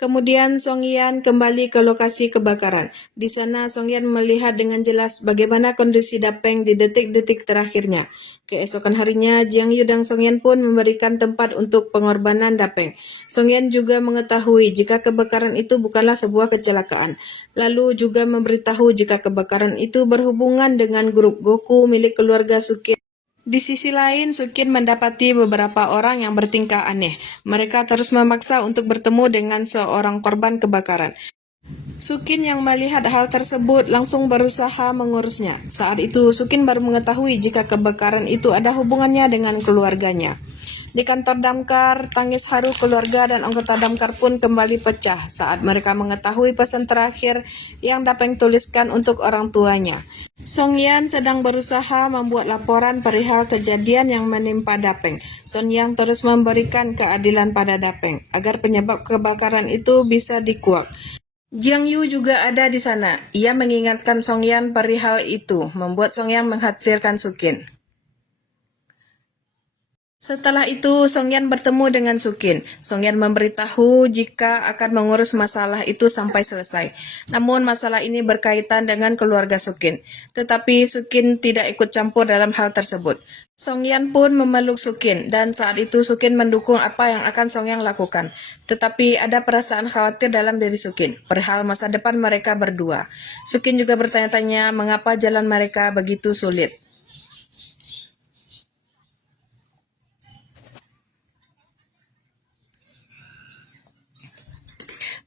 Kemudian Songyan kembali ke lokasi kebakaran. Di sana Songyan melihat dengan jelas bagaimana kondisi Dapeng di detik-detik terakhirnya. Keesokan harinya, Jiang Yu dan Songyan pun memberikan tempat untuk pengorbanan Dapeng. Songyan juga mengetahui jika kebakaran itu bukanlah sebuah kecelakaan. Lalu juga memberitahu jika kebakaran itu berhubungan dengan grup Goku milik keluarga Sukin. Di sisi lain, Sukin mendapati beberapa orang yang bertingkah aneh. Mereka terus memaksa untuk bertemu dengan seorang korban kebakaran. Sukin yang melihat hal tersebut langsung berusaha mengurusnya. Saat itu, Sukin baru mengetahui jika kebakaran itu ada hubungannya dengan keluarganya. Di kantor damkar, tangis haru keluarga dan anggota damkar pun kembali pecah saat mereka mengetahui pesan terakhir yang Dapeng tuliskan untuk orang tuanya. Songyan sedang berusaha membuat laporan perihal kejadian yang menimpa Dapeng. Songyan terus memberikan keadilan pada Dapeng agar penyebab kebakaran itu bisa dikuak. Jiang Yu juga ada di sana. Ia mengingatkan Songyan perihal itu, membuat Songyan mengkhawatirkan Sukin. Setelah itu, Songyan bertemu dengan Sukin. Songyan memberitahu jika akan mengurus masalah itu sampai selesai. Namun masalah ini berkaitan dengan keluarga Sukin. Tetapi Sukin tidak ikut campur dalam hal tersebut. Songyan pun memeluk Sukin, dan saat itu Sukin mendukung apa yang akan Songyan lakukan. Tetapi ada perasaan khawatir dalam diri Sukin, perihal masa depan mereka berdua. Sukin juga bertanya-tanya mengapa jalan mereka begitu sulit.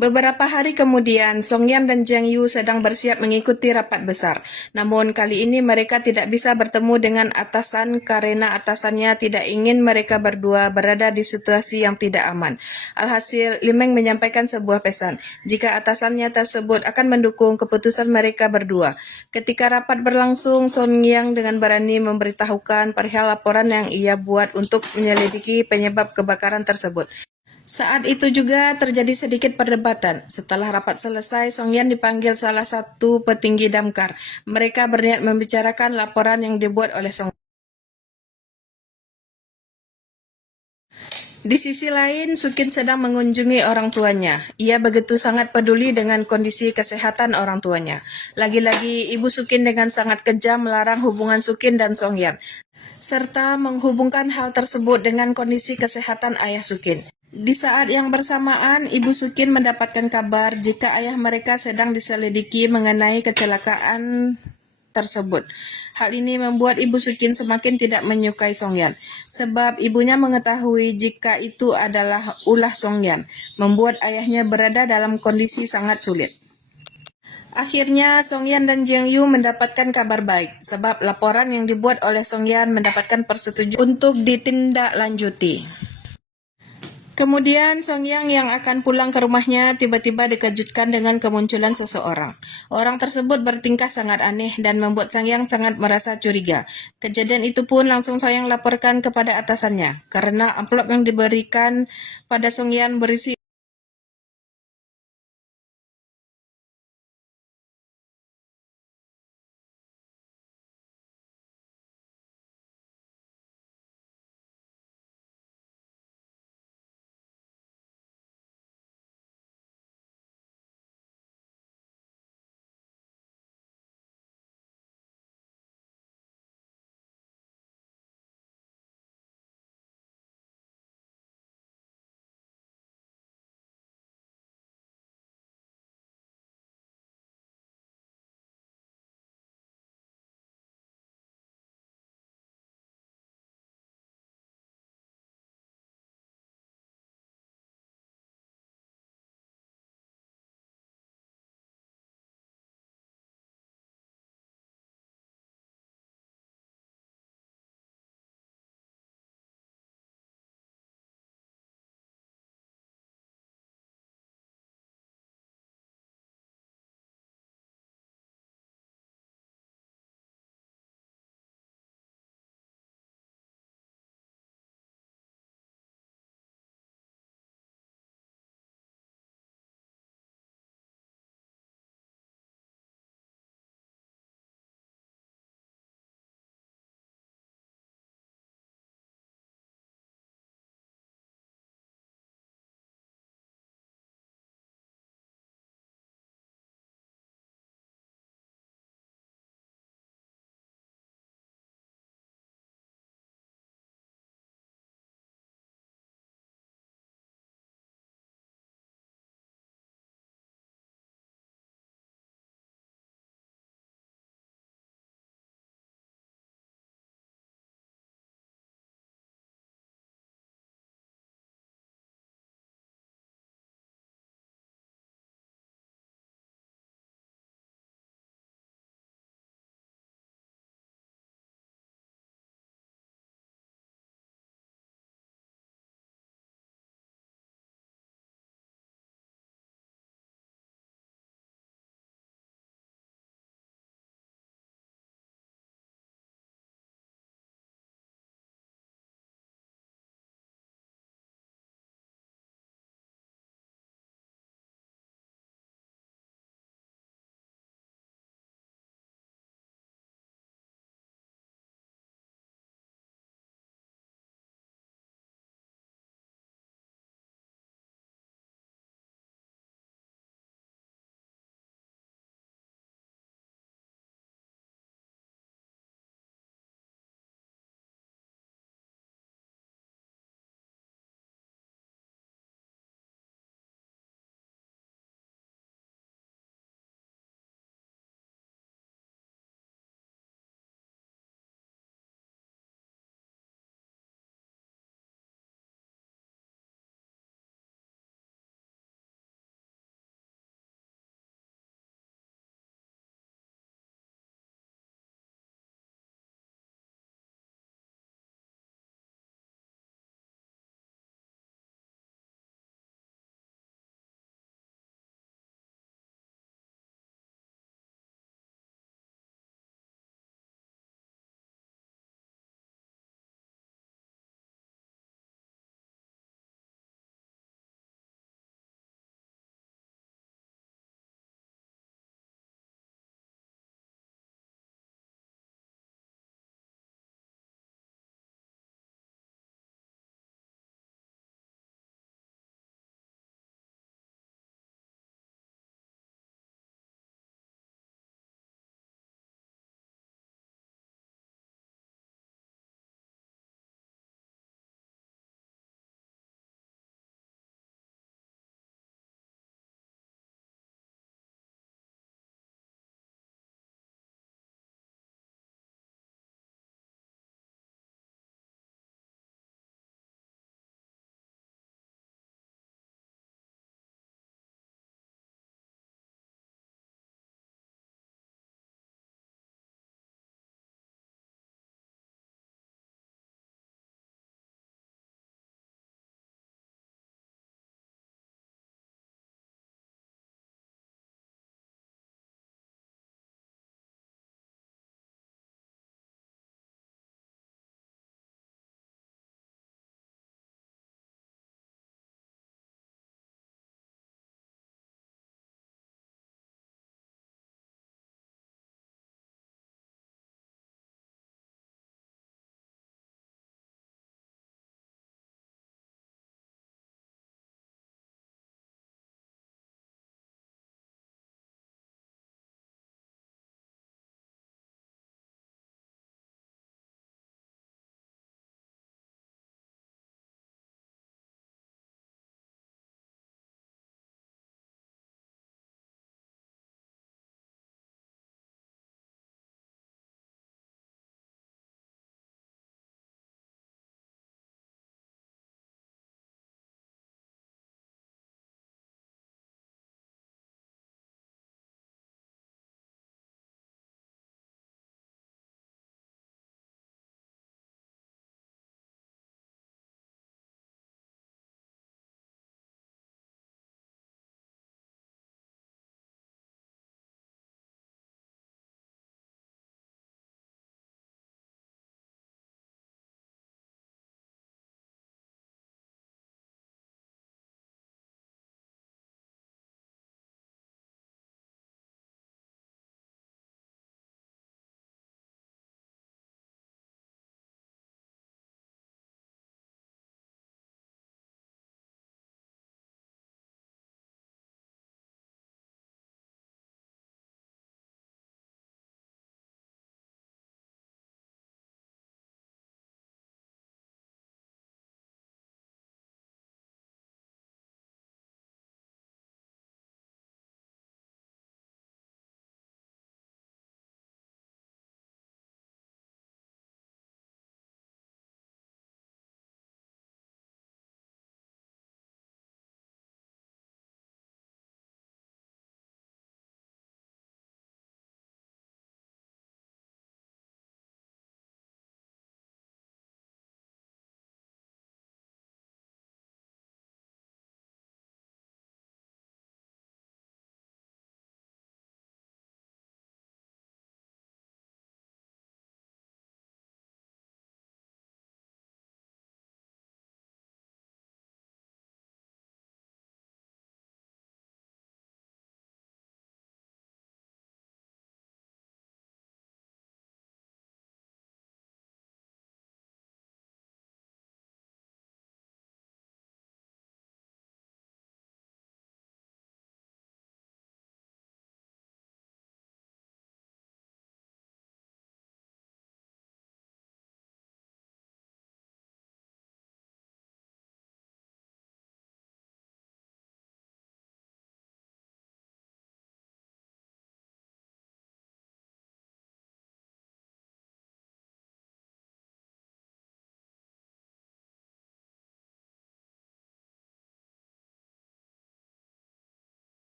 Beberapa hari kemudian, Song Yan dan Jiang Yu sedang bersiap mengikuti rapat besar. Namun kali ini mereka tidak bisa bertemu dengan atasan karena atasannya tidak ingin mereka berdua berada di situasi yang tidak aman. Alhasil, Limeng menyampaikan sebuah pesan jika atasannya tersebut akan mendukung keputusan mereka berdua. Ketika rapat berlangsung, Song Yan dengan berani memberitahukan perihal laporan yang ia buat untuk menyelidiki penyebab kebakaran tersebut. Saat itu juga terjadi sedikit perdebatan. Setelah rapat selesai, Song Yan dipanggil salah satu petinggi damkar. Mereka berniat membicarakan laporan yang dibuat oleh Song. Di sisi lain, Sukin sedang mengunjungi orang tuanya. Ia begitu sangat peduli dengan kondisi kesehatan orang tuanya. Lagi-lagi, Ibu Sukin dengan sangat kejam melarang hubungan Sukin dan Song Yan, serta menghubungkan hal tersebut dengan kondisi kesehatan ayah Sukin. Di saat yang bersamaan, Ibu Sukin mendapatkan kabar jika ayah mereka sedang diselidiki mengenai kecelakaan tersebut. Hal ini membuat Ibu Sukin semakin tidak menyukai Song Yan, sebab ibunya mengetahui jika itu adalah ulah Song Yan, membuat ayahnya berada dalam kondisi sangat sulit. Akhirnya, Song Yan dan Jiang Yu mendapatkan kabar baik, sebab laporan yang dibuat oleh Song Yan mendapatkan persetujuan untuk ditindaklanjuti. Kemudian Song Yang yang akan pulang ke rumahnya tiba-tiba dikejutkan dengan kemunculan seseorang. Orang tersebut bertingkah sangat aneh dan membuat Song Yang sangat merasa curiga. Kejadian itu pun langsung Song Yang laporkan kepada atasannya, karena amplop yang diberikan pada Song Yang berisi